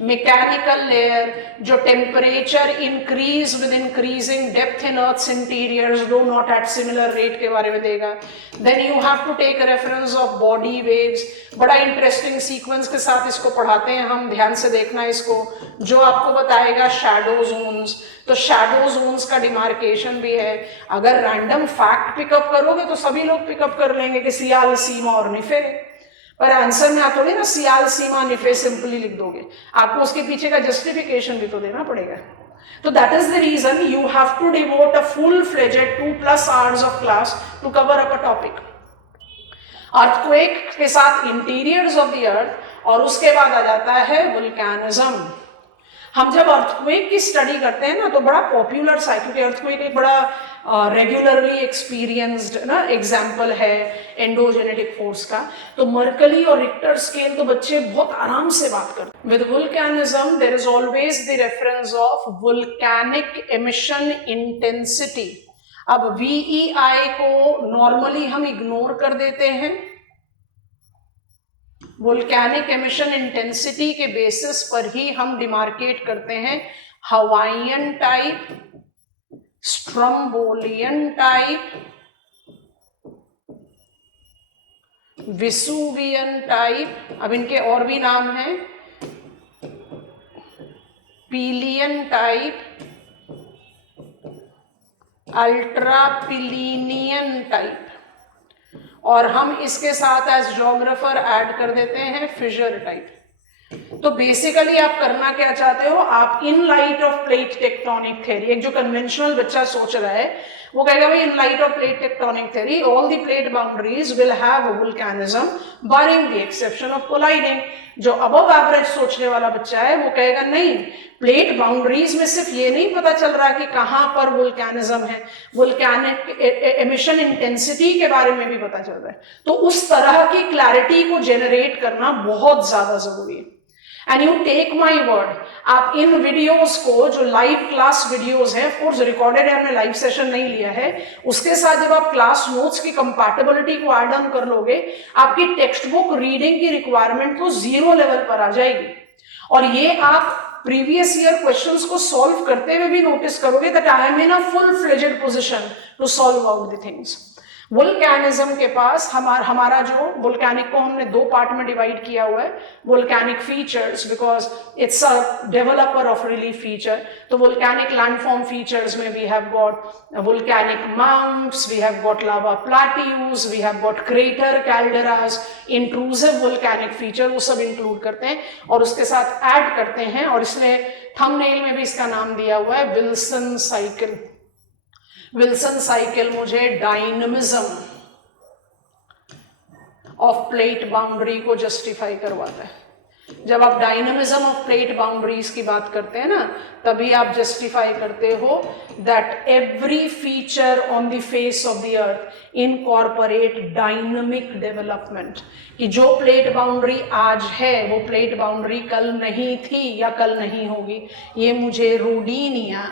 मैकेनिकल लेयर जो temperature increase with increasing depth in earth's interiors though not at similar rate के बारे में देगा। Then you have to take reference of body waves, बड़ा interesting sequence के साथ इसको पढ़ाते हैं हम, ध्यान से देखना इसको, जो आपको बताएगा शैडो जोन्स। तो शैडो जोन्स का डिमार्केशन भी है। अगर रैंडम फैक्ट पिकअप करोगे तो सभी लोग पिकअप कर लेंगे कि सियाल, सीमा और निफे, पर आंसर में आप थोड़ी ना सियाल, सीमा, निफे सिंपली लिख दोगे, आपको उसके पीछे का जस्टिफिकेशन भी तो देना पड़ेगा। तो that is the reason you have to devote a full fledged 2+ hours of class to cover up a topic. Earthquake के साथ इंटीरियर्स ऑफ द अर्थ, और उसके बाद आ जाता है वुल्केनिज्म। हम जब अर्थक्वेक की स्टडी करते हैं ना तो बड़ा पॉपुलर सा है, क्योंकि अर्थक्वेक एक बड़ा रेगुलरली एक्सपीरियंस्ड ना एग्जाम्पल है एंडोजेनेटिक फोर्स का। तो मर्कली और रिक्टर स्केल तो बच्चे बहुत आराम से बात करते हैं। With volcanism there is always the reference of volcanic emission intensity. अब VEI को नॉर्मली हम इग्नोर कर देते हैं, वोल्केनिक एमिशन इंटेंसिटी के बेसिस पर ही हम डिमार्केट करते हैं Hawaiian type, Strombolian type, Vesuvian type, अब इनके और भी नाम हैं, पीलियन टाइप, अल्ट्रापिलीनियन टाइप, और हम इसके साथ एज ज्योग्राफर ऐड कर देते हैं फिशर टाइप। तो बेसिकली आप करना क्या चाहते हो, आप इन light of plate tectonic theory, एक जो कन्वेंशनल बच्चा सोच रहा है वो कहेगा भाई in light of plate tectonic theory all the plate boundaries will have volcanism barring the exception of colliding. जो अबव एवरेज सोचने वाला बच्चा है वो कहेगा नहीं, प्लेट बाउंड्रीज में सिर्फ ये नहीं पता चल रहा कि कहां पर वुल्केनिज्म है, वुल्केनिक एमिशन इंटेंसिटी के बारे में भी पता चल रहा है। तो उस तरह की क्लैरिटी को जेनरेट करना बहुत ज्यादा जरूरी है। And you take my word, आप इन वीडियोस को जो लाइव क्लास वीडियोस हैं, कोर्स रिकॉर्डेड है, हमने लाइव सेशन नहीं लिया है, उसके साथ जब आप क्लास नोट्स की कंपैटिबिलिटी को ऐड ऑन कर लोगे, आपकी टेक्स्ट बुक रीडिंग की रिक्वायरमेंट तो 0 लेवल पर आ जाएगी। और ये आप प्रीवियस ईयर क्वेश्चंस को सॉल्व करते हुए भी नोटिस करोगे that I am in a full fledged position to solve out the things. Volcanism के पास हमारा जो वोल्केनिक को हमने दो पार्ट में डिवाइड किया हुआ है, volcanic features, because it's a developer of relief feature. तो वोल्केनिक लैंडफॉर्म फीचर्स में we have got volcanic mounts, we have got lava plateaus, we have got crater calderas, intrusive volcanic feature, वो सब include करते हैं और उसके साथ add करते हैं, और इसलिए थंबनेल में भी इसका नाम दिया हुआ है विल्सन साइकिल। विल्सन साइकिल मुझे डायनेमिज्म ऑफ प्लेट बाउंड्री को जस्टिफाई करवाता है। जब आप डायनेमिज्म ऑफ प्लेट बाउंड्रीज की बात करते हैं ना, तभी आप जस्टिफाई करते हो that every feature on the face of the earth incorporate dynamic development, कि जो प्लेट बाउंड्री आज है वो प्लेट बाउंड्री कल नहीं थी या कल नहीं होगी। ये मुझे रोडीनिया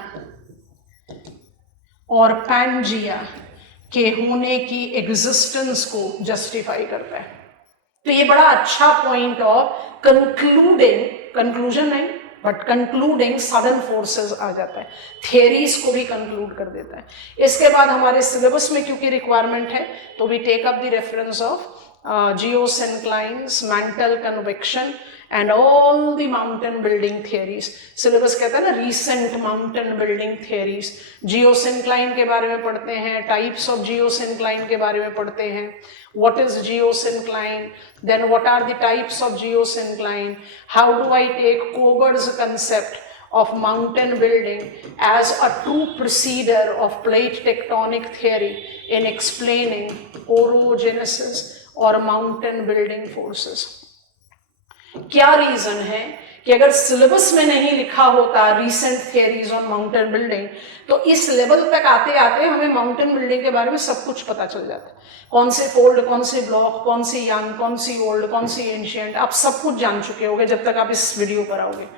और पैंजिया के होने की एग्जिस्टेंस को जस्टिफाई करता है। तो ये बड़ा अच्छा पॉइंट ऑफ कंक्लूजन नहीं बट कंक्लूडिंग सडन फोर्सेस आ जाता है, थियरीज को भी कंक्लूड कर देता है। इसके बाद हमारे सिलेबस में क्योंकि रिक्वायरमेंट है, तो we take up the reference of geosynclines, mantle convection and all the mountain building theories. Syllabus कहता है ना recent mountain building theories. Geosyncline के बारे में पढ़ते हैं, टाइप्स ऑफ जियोसिंक्लाइन के बारे में पढ़ते हैं, what is geosyncline, then what are the types of geosyncline, how do I take Kober's concept of mountain building as a true preceder of plate tectonic theory in explaining orogenesis or mountain building forces। क्या reason है कि अगर syllabus में नहीं लिखा होता recent theories on mountain building, तो इस लेवल तक आते आते हमें माउंटेन बिल्डिंग के बारे में सब कुछ पता चल जाता है। कौन से फोल्ड, कौन से ब्लॉक, कौन सी यंग, कौन सी ओल्ड, कौन सी एंशिएंट, आप सब कुछ जान चुके होंगे जब तक आप इस वीडियो पर आओगे।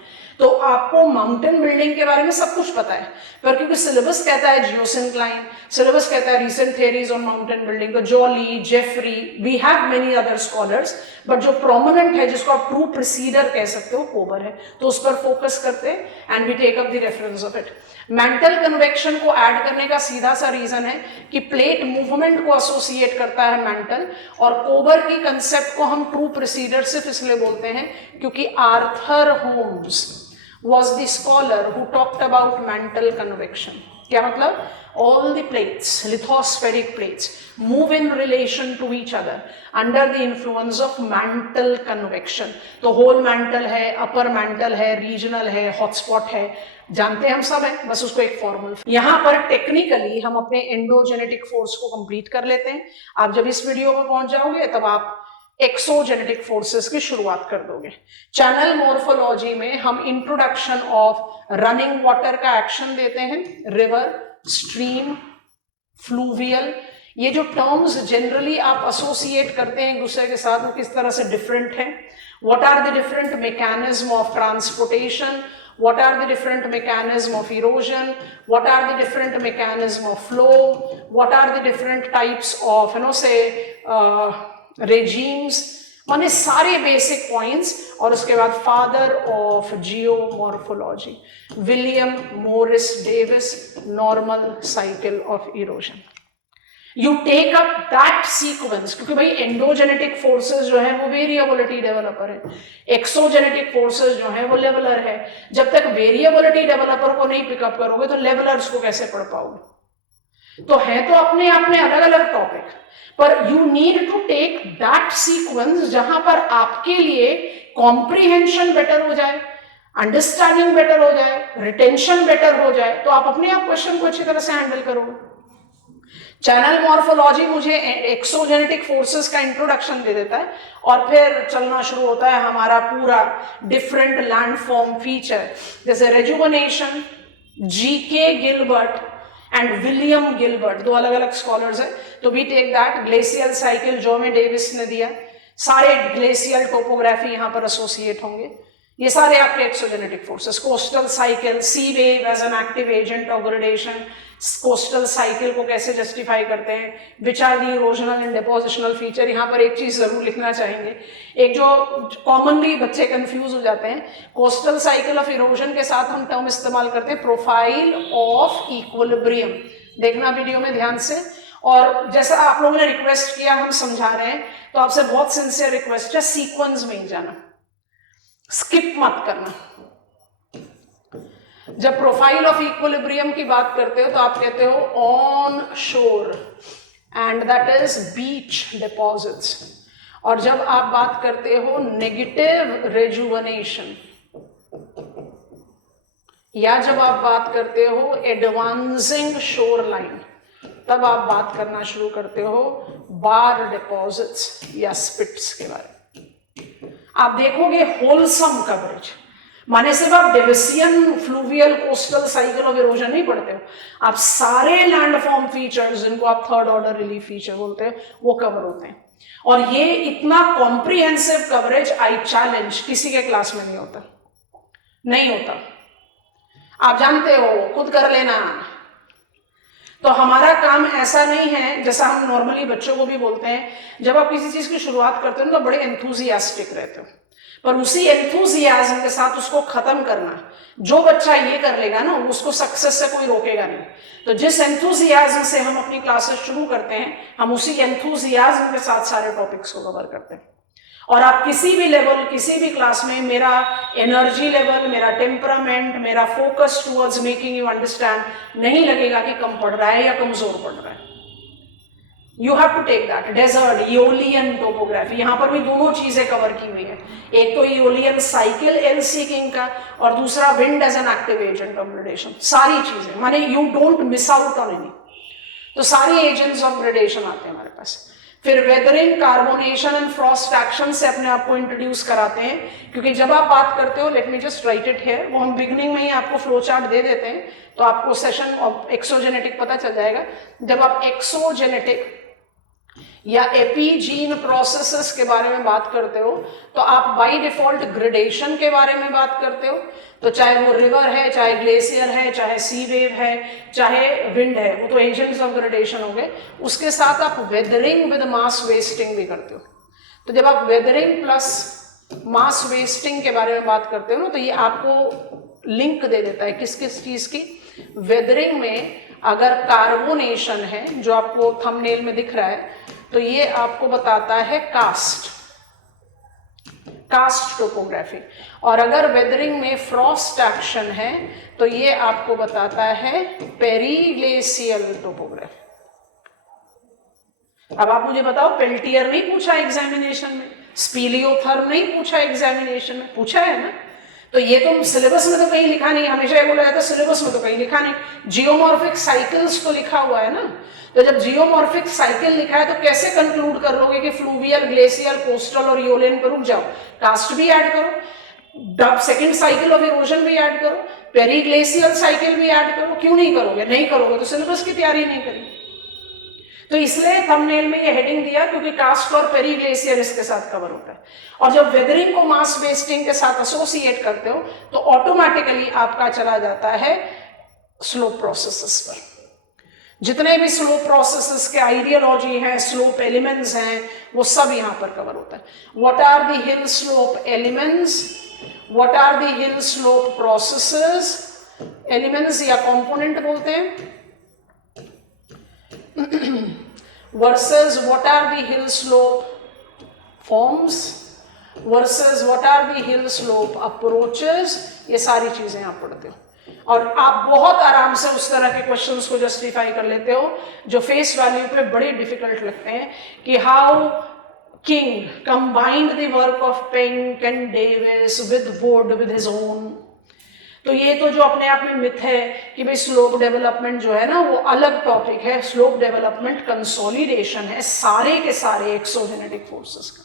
तो आपको माउंटेन बिल्डिंग के बारे में सब कुछ पता है, पर क्योंकि सिलेबस कहता है जियोसिंक्लाइन, सिलेबस कहता है recent theories on mountain building, तो Joly, Jeffrey, we have many other scholars, but जो प्रोमिनेंट है जिसको आप ट्रू प्रिसीडर कह सकते हो, कोबर है, तो उस पर फोकस करते हैं and we take up the reference of it. Mantle convection को ऐड करने का सीधा सा रीजन है कि प्लेट मूवमेंट को एसोसिएट करता है मेंटल, और कोबर की कंसेप्ट को हम ट्रू प्रिसीडर सिर्फ इसलिए बोलते हैं क्योंकि Arthur Holmes was the scholar who talked about mental convection। क्या मतलब? All the plates, lithospheric plates, move in relation to each other under the influence of mantle convection। तो whole mantle है, upper mantle है, regional है, hotspot है, जानते हैं हम सब हैं, बस उसको एक फॉर्मल। यहाँ पर टेक्निकली हम अपने एंडोजेनेटिक फोर्स को कंप्लीट कर लेते हैं। आप जब इस वीडियो में पहुंच जाओगे तब आप एक्सोजेनेटिक फोर्सेस की शुरुआत कर दोगे। चैनल मॉर्फोलॉजी में हम इंट्रोडक्शन ऑफ रनिंग वाटर का एक्शन देते हैं, रिवर, स्ट्रीम, फ्लूवियल। ये जो टर्म्स जनरली आप एसोसिएट करते हैं एक दूसरे के साथ, वो किस तरह से डिफरेंट हैं। What are the different mechanism of transportation, what are the different mechanism of erosion, what are the different mechanism of flow, what are the different types of regimes, माने सारे बेसिक पॉइंट्स। और उसके बाद father of geomorphology William Morris Davis, normal cycle of erosion. You take up that sequence, क्योंकि भाई endogenetic forces जो है वो वेरिएबिलिटी डेवलपर है, एक्सोजेनेटिक फोर्सेस जो है वो लेवलर है। जब तक वेरिएबिलिटी डेवलपर को नहीं पिकअप करोगे तो लेवलर्स को कैसे पढ़ पाओगे? तो है तो अपने आप में अलग अलग टॉपिक, पर you need to take that sequence जहां पर आपके लिए कॉम्प्रिहेंशन बेटर हो जाए, अंडरस्टैंडिंग बेटर हो जाए, रिटेंशन बेटर हो जाए, तो आप अपने आप क्वेश्चन को अच्छी तरह से हैंडल करोगे। चैनल मॉर्फोलॉजी मुझे एक्सोजेनेटिक फोर्सेस का इंट्रोडक्शन दे देता है और फिर चलना शुरू होता है हमारा पूरा डिफरेंट लैंडफॉर्म फीचर, जैसे rejuvenation, G K Gilbert and William Gilbert, दो अलग अलग स्कॉलर्स हैं, तो we take that. Glacial cycle जोमे डेविस ने दिया, सारे ग्लेशियल टोपोग्राफी यहाँ पर एसोसिएट होंगे, ये सारे आपके exogenetic forces. Coastal cycle, sea wave as an active agent of gradation, coastal cycle को कैसे जस्टिफाई करते हैं, which are the erosional and depositional feature. यहाँ पर एक चीज जरूर लिखना चाहेंगे, एक जो कॉमनली बच्चे कंफ्यूज हो जाते हैं, कोस्टल साइकिल ऑफ इरोजन के साथ हम टर्म इस्तेमाल करते हैं प्रोफाइल ऑफ इक्विलिब्रियम, देखना वीडियो में ध्यान से। और जैसा आप लोगों ने रिक्वेस्ट किया हम समझा रहे हैं, तो आपसे बहुत सिंसियर रिक्वेस्ट है, सीक्वेंस में ही जाना, स्किप मत करना। जब प्रोफाइल ऑफ इक्विलिब्रियम की बात करते हो तो आप कहते हो ऑन शोर and that is beach deposits, और जब आप बात करते हो नेगेटिव रेजुवनेशन, या जब आप बात करते हो एडवांसिंग शोर लाइन, तब आप बात करना शुरू करते हो बार डिपॉजिट्स या स्पिट्स के बारे में। आप देखोगे होलसम कवरेज, माने सिर्फ आप Davisian fluvial coastal cycle of erosion नहीं पढ़ते हो, आप सारे लैंडफॉर्म फीचर्स जिनको आप थर्ड ऑर्डर रिलीफ फीचर बोलते हैं वो कवर होते हैं। और ये इतना कॉम्प्रिहेंसिव कवरेज आई चैलेंज किसी के क्लास में नहीं होता, नहीं होता। आप जानते हो, खुद कर लेना। तो हमारा काम ऐसा नहीं है, जैसा हम नॉर्मली बच्चों को भी बोलते हैं, जब आप किसी चीज की शुरुआत करते हो तो बड़े एंथुजियास्टिक रहते हो, पर उसी एंथुजियाज्म के साथ उसको खत्म करना, जो बच्चा ये कर लेगा ना उसको सक्सेस से कोई रोकेगा नहीं। तो जिस एंथुजियाज्म से हम अपनी क्लासेस शुरू करते हैं, हम उसी एंथुजियाज्म के साथ सारे टॉपिक्स को कवर करते हैं। और आप किसी भी लेवल, किसी भी क्लास में मेरा एनर्जी लेवल, मेरा टेम्परामेंट, मेरा focus towards making you understand नहीं लगेगा कि कम पढ़ रहा है या कमजोर पढ़ रहा है। You have to take that. Desert, aeolian topography, यहां पर भी दोनों चीजें कवर की हुई है, एक तो इओलियन साइकिल एलसी किंग का, और दूसरा wind as an active agent of gradation. सारी चीजें, माने you don't miss out on any. तो सारे एजेंट्स ऑफ ग्रेडेशन आते हैं हमारे पास। फिर weathering, carbonation and Frost action से अपने आप को इंट्रोड्यूस कराते हैं, क्योंकि जब आप बात करते हो, let me just right it here, वो हम बिगनिंग में ही आपको फ्लो चार्ट दे देते हैं, तो आपको सेशन ऑफ एक्सोजेनेटिक पता चल जाएगा। जब आप एक्सोजेनेटिक या एपीजीन प्रोसेसेस के बारे में बात करते हो तो आप बाय डिफॉल्ट ग्रेडेशन के बारे में बात करते हो। तो चाहे वो रिवर है, चाहे ग्लेशियर है, चाहे सी वेव है, चाहे विंड है, वो तो एजेंट्स ऑफ ग्रेडेशन हो गए। उसके साथ आप वेदरिंग विद मास वेस्टिंग भी करते हो। तो जब आप वेदरिंग प्लस मास वेस्टिंग के बारे में बात करते हो ना, तो ये आपको लिंक दे देता है किस किस चीज की। वेदरिंग में अगर कार्बोनेशन है, जो आपको थंबनेल में दिख रहा है, तो ये आपको बताता है कास्ट टोपोग्राफी। और अगर वेदरिंग में फ्रॉस्ट एक्शन है तो ये आपको बताता है पेरीग्लेशियल टोपोग्राफी। अब आप मुझे बताओ, पेल्टियर नहीं पूछा एग्जामिनेशन में, स्पीलियोथर्म नहीं पूछा एग्जामिनेशन में, पूछा है ना? तो ये तो सिलेबस में तो कहीं लिखा नहीं, हमेशा ये बोला जाता है सिलेबस में तो कहीं लिखा नहीं। जियोमॉर्फिक साइकिल्स तो लिखा हुआ है ना, तो जब जियोमॉर्फिक साइकिल लिखा है तो कैसे कंक्लूड कर लोगे कि फ्लूवियल, ग्लेशियल, कोस्टल और इओलियन पे रुक जाओ? कास्ट भी ऐड करो, सेकंड साइकिल ऑफ इरोजन भी ऐड करो, पेरीग्लेशियल साइकिल भी ऐड करो। क्यों नहीं करोगे? नहीं करोगे तो सिलेबस की तैयारी नहीं करेंगे। तो इसलिए थंबनेल में ये हेडिंग दिया, क्योंकि कास्ट और पेरीग्लेशियर इसके साथ कवर होता है। और जब वेदरिंग को मास वेस्टिंग के साथ एसोसिएट करते हो तो ऑटोमेटिकली आपका चला जाता है स्लोप प्रोसेसेस पर। जितने भी स्लोप प्रोसेसेस के आइडियोलॉजी हैं, स्लोप एलिमेंट्स हैं, वो सब यहां पर कवर होता है। What are the hill slope elements, what are the hill slope processes, elements या कंपोनेंट बोलते हैं, versus what are the hill slope forms versus what are the hill slope approaches, ये सारी चीजें आप पढ़ते हो और आप बहुत आराम से उस तरह के क्वेश्चंस को जस्टिफाई कर लेते हो जो फेस वैल्यू पे बड़े डिफिकल्ट लगते हैं, कि how king combined the work of Penck and Davis with would with his own. तो ये तो जो अपने आप में मिथ है कि भाई स्लोप डेवलपमेंट जो है ना वो अलग टॉपिक है। स्लोप डेवलपमेंट कंसोलिडेशन है सारे के सारे एक्सोजेनेटिक फोर्सेस का,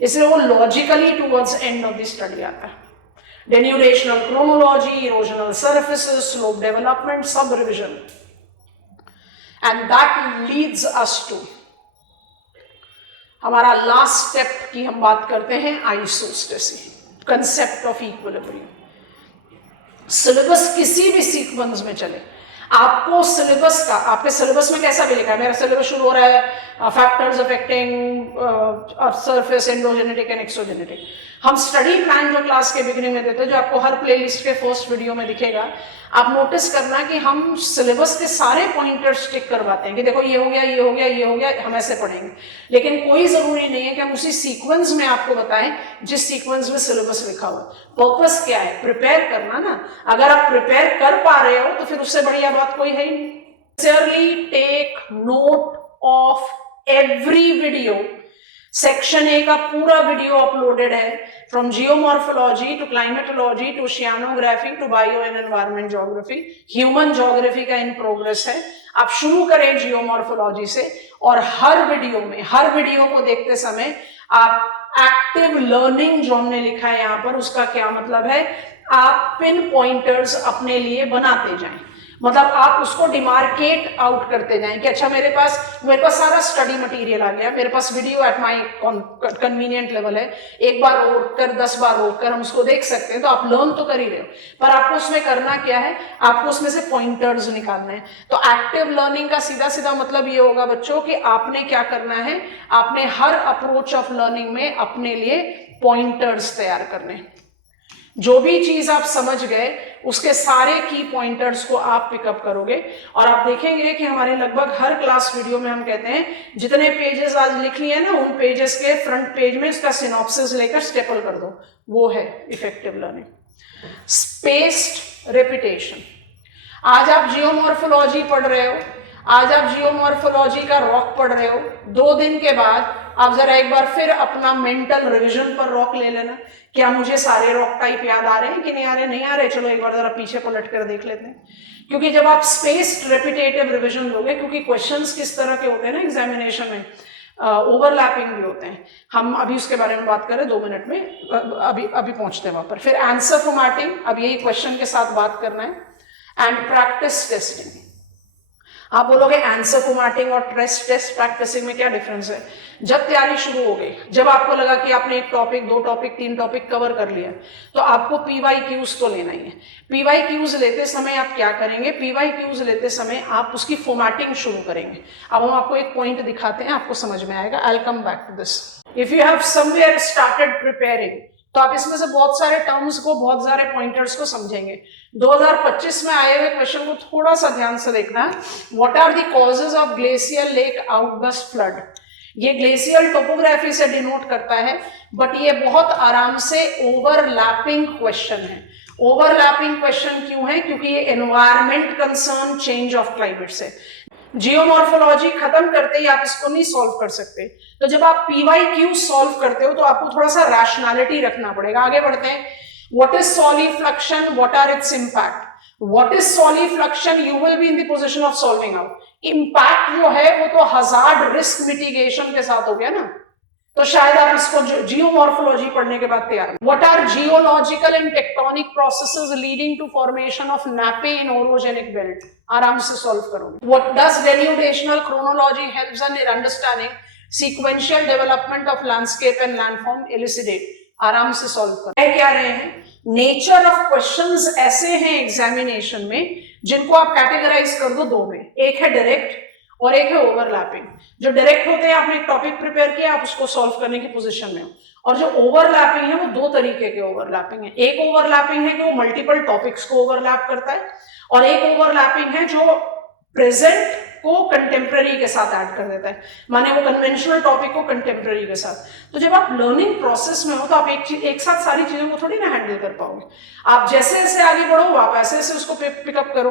इसलिए वो logically towards end of the study आता है। Denudational chronology, erosional surfaces, slope development, सब revision, and that leads us to हमारा लास्ट स्टेप की हम बात करते हैं isostasy, concept of equilibrium. Syllabus किसी भी सीक्वेंस में चले, आपको सिलेबस का, आपके सिलेबस में कैसा भी लिखा है, मेरा सिलेबस शुरू हो रहा है factors affecting earth surface, endogenetic and exogenetic. हम स्टडी प्लान जो क्लास के बिगिनिंग में देते हैं, जो आपको हर प्लेलिस्ट के फर्स्ट वीडियो में दिखेगा, आप नोटिस करना कि हम सिलेबस के सारे पॉइंटर्स टिक करवाते हैं कि देखो ये हो गया, ये हो गया, ये हो गया, हम ऐसे पढ़ेंगे। लेकिन कोई जरूरी नहीं है कि हम उसी सीक्वेंस में आपको बताएं जिस सीक्वेंस में सिलेबस लिखा हुआ। पर्पस क्या है? प्रिपेयर करना ना। अगर आप प्रिपेयर कर पा रहे हो तो फिर उससे बढ़िया बात कोई है ही नहीं। Sincerely take note of every video. Section A का पूरा वीडियो अपलोडेड है, from geomorphology to climatology to oceanography to bio and environment geography. Human geography का इन प्रोग्रेस है। आप शुरू करें जियोमॉर्फोलॉजी से, और हर वीडियो को देखते समय आप एक्टिव लर्निंग जो हमने लिखा है यहाँ पर, उसका क्या मतलब है, आप पिन पॉइंटर्स अपने लिए बनाते जाएं। मतलब आप उसको डिमार्केट आउट करते जाएं कि अच्छा मेरे पास सारा स्टडी मटेरियल आ गया, मेरे पास video at my convenient level है, एक बार रोक कर 10 बार रोक कर हम उसको देख सकते हैं, तो आप लर्न तो कर ही रहे हो, पर आपको उसमें करना क्या है, आपको उसमें से पॉइंटर्स निकालना है। तो एक्टिव लर्निंग का सीधा सीधा मतलब ये होगा बच्चों कि आपने क्या करना है, आपने हर अप्रोच ऑफ लर्निंग में अपने लिए पॉइंटर्स तैयार करने। जो भी चीज आप समझ गए उसके सारे की पॉइंटर्स को आप पिकअप करोगे, और आप देखेंगे कि हमारे लगभग हर क्लास वीडियो में हम कहते हैं जितने पेजेस आज लिख लिए ना, उन पेजेस के फ्रंट पेज में इसका सिनॉप्सिस लेकर स्टेपल कर दो। वो है इफेक्टिव लर्निंग। Spaced repetition. आज आप जियोमॉर्फोलॉजी पढ़ रहे हो, आज आप जियोमॉर्फोलॉजी का रॉक पढ़ रहे हो, 2 दिन के बाद आप जरा एक बार फिर अपना मेंटल रिवीजन पर रॉक ले लेना। क्या मुझे सारे रॉक टाइप याद आ रहे हैं कि नहीं आ रहे? नहीं आ रहे, चलो एक बार जरा पीछे पलट कर देख लेते हैं। क्योंकि जब आप स्पेस्ड रेपिटेटिव रिवीजन दोगे, क्योंकि क्वेश्चंस किस तरह के होते हैं ना एग्जामिनेशन में, ओवरलैपिंग भी होते हैं, हम अभी उसके बारे में बात करें 2 मिनट में, अभी पहुंचते हैं वहां पर। फिर आंसर फॉर्मेटिंग, अब यही क्वेश्चन के साथ बात करना है, एंड प्रैक्टिस टेस्टिंग। आप बोलोगे आंसर फॉर्मेटिंग और टेस्ट प्रैक्टिसिंग में क्या डिफरेंस है? जब तैयारी शुरू हो गई, जब आपको लगा कि आपने 1 टॉपिक, 2 टॉपिक, 3 टॉपिक कवर कर लिया, तो आपको PYQs तो लेना ही है। PYQs लेते समय आप क्या करेंगे? PYQs लेते समय आप उसकी फॉर्मेटिंग शुरू करेंगे। अब हम आपको एक पॉइंट दिखाते हैं, आपको समझ में आएगा। I will come back to this. If you have somewhere started preparing, तो आप इसमें से बहुत सारे टर्म्स को, बहुत सारे पॉइंटर्स को समझेंगे। 2025 में आए हुए क्वेश्चन को थोड़ा सा ध्यान से देखना है। What are the causes of glacial lake outburst flood? ये ग्लेशियल टोपोग्राफी से डिनोट करता है, बट ये बहुत आराम से ओवरलैपिंग क्वेश्चन है। ओवरलैपिंग क्वेश्चन क्यों है? क्योंकि ये environment concern change of climate से। जियोमॉर्फोलॉजी खत्म करते ही आप इसको नहीं सॉल्व कर सकते, तो जब आप PYQ सॉल्व करते हो तो आपको थोड़ा सा रैशनैलिटी रखना पड़ेगा। आगे बढ़ते हैं। What is solifluction, what are its impact? What is solifluction? You will be in the position of solving out. Impact जो है वो तो हजार्ड रिस्क मिटिगेशन के साथ हो गया ना, तो शायद आप इसको जियोमॉर्फोलॉजी पढ़ने के बाद तैयार। What are geological and tectonic processes leading to formation of nappe in orogenic belt? आराम से सॉल्व करोगे। What does denudational chronology helps in understanding sequential development of landscape and landform? Elucidate. आराम से सॉल्व करो। क्या रहे हैं? नेचर ऑफ क्वेश्चंस ऐसे हैं एग्जामिनेशन में जिनको आप कैटेगराइज कर दो 2 में, एक है डायरेक्ट और एक है ओवरलैपिंग। जो डायरेक्ट होते हैं, आपने एक टॉपिक प्रिपेयर किया, आप उसको सॉल्व करने की पोजीशन में हो, और जो ओवरलैपिंग है वो 2 तरीके के ओवरलैपिंग है। एक ओवरलैपिंग है कि वो मल्टीपल टॉपिक्स को ओवरलैप करता है, और एक ओवरलैपिंग है जो प्रेजेंट को कंटेम्प्रेरी के साथ ऐड कर देता है, माने वो कन्वेंशनल टॉपिक को कंटेम्प्रेरी के साथ। तो जब आप लर्निंग प्रोसेस में हो तो आप एक साथ सारी चीजों को थोड़ी ना हैंडल कर पाओगे। आप जैसे जैसे आगे बढ़ो, आप ऐसे ऐसे उसको पिकअप करो।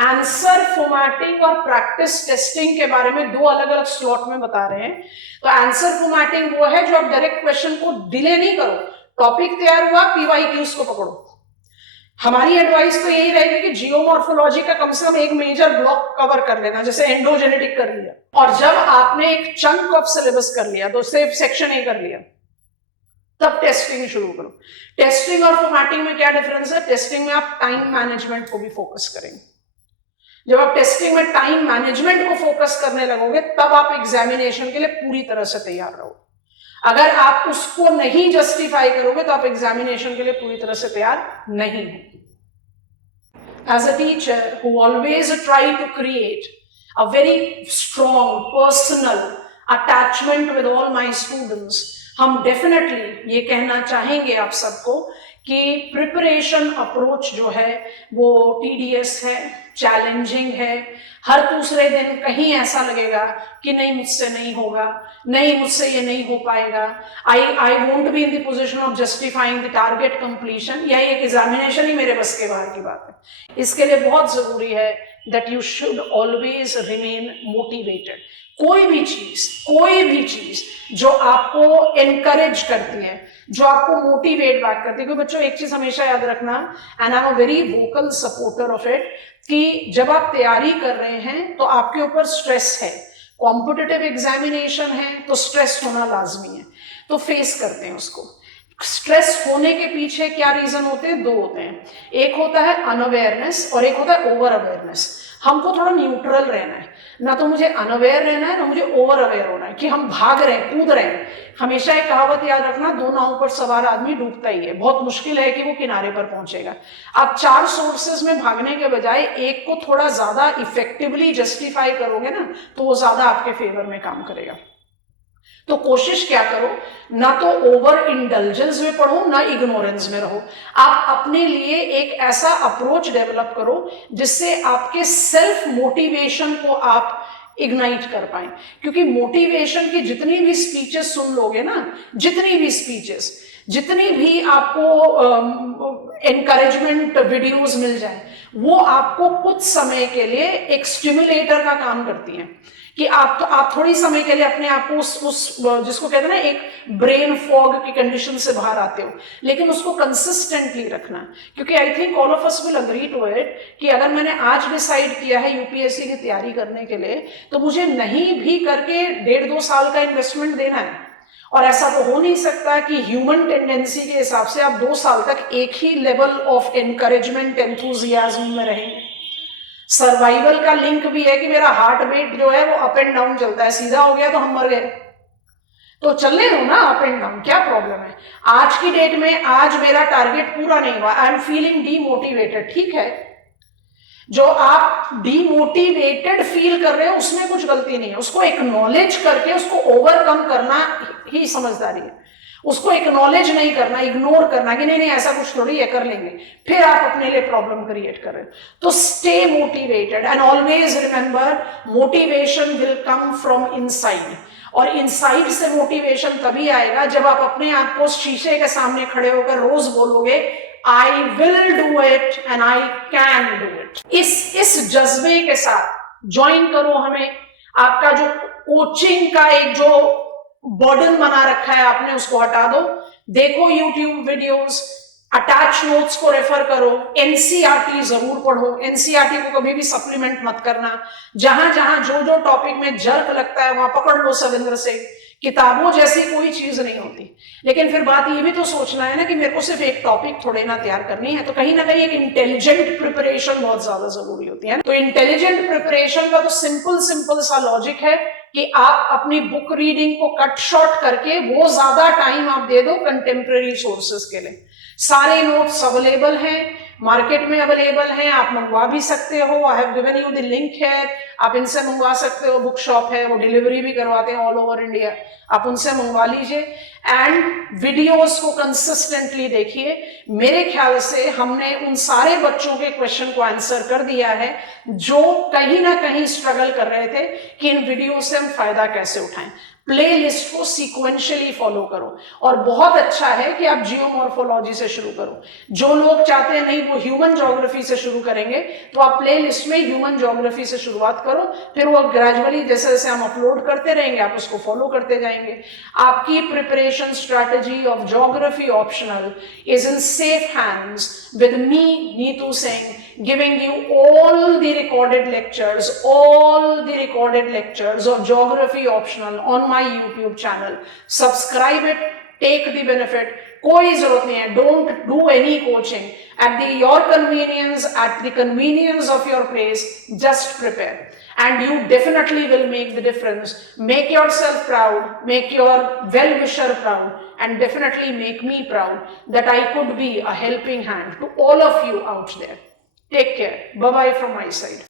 आंसर फॉर्मेटिंग और प्रैक्टिस टेस्टिंग के बारे में 2 अलग अलग स्लॉट में बता रहे हैं। तो आंसर फॉर्मेटिंग वो है जो आप डायरेक्ट क्वेश्चन को डिले नहीं करो, टॉपिक तैयार हुआ, PYQs को पकड़ो। हमारी एडवाइस तो यही रहेगी कि जियोमॉर्फोलॉजी का कम से कम एक मेजर ब्लॉक कवर कर लेना, जैसे एंडोजेनेटिक कर लिया, और जब आपने एक चंक ऑफ सिलेबस कर लिया, तो सिर्फ सेक्शन ए कर लिया, तब टेस्टिंग शुरू करो। टेस्टिंग और फॉर्मेटिंग में क्या डिफरेंस है? टेस्टिंग में आप टाइम मैनेजमेंट को भी फोकस करेंगे। जब आप टेस्टिंग में टाइम मैनेजमेंट को फोकस करने लगोगे, तब आप एग्जामिनेशन के लिए पूरी तरह से तैयार रहोगे। अगर आप उसको नहीं जस्टिफाई करोगे तो आप एग्जामिनेशन के लिए पूरी तरह से तैयार नहीं हो। As a teacher who always try to create a very strong personal attachment with all my students, हम डेफिनेटली ये कहना चाहेंगे आप सबको कि प्रिपरेशन अप्रोच जो है वो टीडीएस है, चैलेंजिंग है। हर दूसरे दिन कहीं ऐसा लगेगा कि नहीं मुझसे नहीं होगा, नहीं मुझसे ये नहीं हो पाएगा, I won't be in the position of justifying the target completion, या एक एग्जामिनेशन ही मेरे बस के बाहर की बात है। इसके लिए बहुत जरूरी है that you should always remain motivated. कोई भी चीज जो आपको एनकरेज करती है, जो आपको मोटिवेट बैक करती है, क्योंकि बच्चों एक चीज हमेशा याद रखना, and I am a very vocal supporter of it, कि जब आप तैयारी कर रहे हैं तो आपके ऊपर स्ट्रेस है, कॉम्पिटिटिव एग्जामिनेशन है तो स्ट्रेस होना लाजमी है, तो फेस करते हैं उसको। स्ट्रेस होने के पीछे क्या रीजन होते हैं? 2 होते हैं, एक होता है अनअवेयरनेस और एक होता है ओवर अवेयरनेस। हमको थोड़ा न्यूट्रल रहना है, ना तो मुझे अनअवेयर रहना है ना मुझे ओवर अवेयर होना है कि हम भाग रहे हैं, कूद रहे हैं। हमेशा एक कहावत याद रखना, 2 नावों पर सवार आदमी डूबता ही है, बहुत मुश्किल है कि वो किनारे पर पहुंचेगा। आप 4 सोर्सेज में भागने के बजाय एक को थोड़ा ज्यादा इफेक्टिवली जस्टिफाई करोगे ना, तो वो ज्यादा आपके फेवर में काम करेगा। तो कोशिश क्या करो, ना तो ओवर इंडल्जेंस में पढ़ो ना इग्नोरेंस में रहो। आप अपने लिए एक ऐसा अप्रोच डेवलप करो जिससे आपके सेल्फ मोटिवेशन को आप इग्नाइट कर पाए। क्योंकि मोटिवेशन की जितनी भी स्पीचेस सुन लोगे ना, जितनी भी आपको एनकरेजमेंट वीडियोस मिल जाए, वो आपको कुछ समय के लिए एक स्टिमुलेटर का काम करती हैं कि आप थोड़ी समय के लिए अपने आप को उस जिसको कहते हैं ना एक ब्रेन फॉग की कंडीशन से बाहर आते हो, लेकिन उसको कंसिस्टेंटली रखना। क्योंकि I think all of us will agree to it कि अगर मैंने आज डिसाइड किया है यूपीएससी की तैयारी करने के लिए, तो मुझे नहीं भी करके 1.5-2 साल का इन्वेस्टमेंट देना है। और ऐसा तो हो नहीं सकता कि ह्यूमन टेंडेंसी के हिसाब से आप 2 साल तक एक ही लेवल ऑफ एनकरेजमेंट एंथुजियाज्म में रहेंगे। सर्वाइवल का लिंक भी है कि मेरा हार्ट बीट जो है वो अप एंड डाउन चलता है, सीधा हो गया तो हम मर गए, तो चलने दो ना अप एंड डाउन, क्या प्रॉब्लम है। आज की डेट में आज मेरा टारगेट पूरा नहीं हुआ, आई एम फीलिंग डीमोटिवेटेड, ठीक है, जो आप डीमोटिवेटेड फील कर रहे हो उसमें कुछ गलती नहीं है, उसको एक्नॉलेज करके उसको ओवरकम करना ही समझदारी है। उसको एक्नॉलेज नहीं करना, इग्नोर करना कि नहीं ऐसा कुछ थोड़ी है, कर लेंगे, फिर आप अपने लिए प्रॉब्लम क्रिएट कर रहे हो। तो stay motivated and always remember, motivation will come from inside. और इनसाइड से मोटिवेशन तभी आएगा जब आप अपने आप को शीशे के सामने खड़े होकर रोज बोलोगे I will do it and I can do it. इस जज्बे के साथ ज्वाइन करो हमें। आपका जो कोचिंग का एक जो बर्डन बना रखा है आपने, उसको हटा दो। देखो यूट्यूब वीडियोस, अटैच नोट्स को रेफर करो, एनसीईआरटी जरूर पढ़ो। एनसीईआरटी को कभी भी सप्लीमेंट मत करना। जहां जहां जो जो टॉपिक में जर्क लगता है वहां पकड़ लो सविंद्र से। किताबों जैसी कोई चीज नहीं होती। लेकिन फिर बात ये भी तो सोचना है ना कि मेरे को सिर्फ एक टॉपिक थोड़े ना तैयार करनी है, तो कहीं ना कहीं एक इंटेलिजेंट प्रिपरेशन बहुत ज्यादा जरूरी होती है। तो इंटेलिजेंट प्रिपरेशन का तो सिंपल सा लॉजिक है कि आप अपनी बुक रीडिंग को कट शॉर्ट करके वो ज्यादा टाइम आप दे दो कंटेम्प्रेरी सोर्सेस के लिए। सारे नोट्स अवेलेबल हैं, मार्केट में अवेलेबल हैं, आप मंगवा भी सकते हो। I have given you the link है, आप इनसे मंगवा सकते हो। बुक शॉप है, वो डिलीवरी भी करवाते हैं ऑल ओवर इंडिया, आप उनसे मंगवा लीजिए। एंड वीडियोस को कंसिस्टेंटली देखिए। मेरे ख्याल से हमने उन सारे बच्चों के क्वेश्चन को आंसर कर दिया है जो कहीं ना कहीं स्ट्रगल कर रहे थे कि इन वीडियो से हम फायदा कैसे उठाएं। प्ले लिस्ट को सीक्वेंशियली फॉलो करो। और बहुत अच्छा है कि आप जियोमॉर्फोलॉजी से शुरू करो। जो लोग चाहते हैं नहीं वो ह्यूमन ज्योग्राफी से शुरू करेंगे, तो आप प्ले लिस्ट में ह्यूमन ज्योग्राफी से शुरुआत करो, फिर वो ग्रेजुअली जैसे जैसे हम अपलोड करते रहेंगे आप उसको फॉलो करते जाएंगे। आपकी preparation strategy of geography optional is in safe hands with me, Neetu Singh, giving you all the recorded lectures of geography optional on my YouTube channel. Subscribe it, take the benefit. कोई जरूरत नहीं है, don't do any coaching. At your convenience, at the convenience of your place, just prepare. And you definitely will make the difference. Make yourself proud, make your well-wisher proud, and definitely make me proud that I could be a helping hand to all of you out there. Take care. Bye-bye from my side.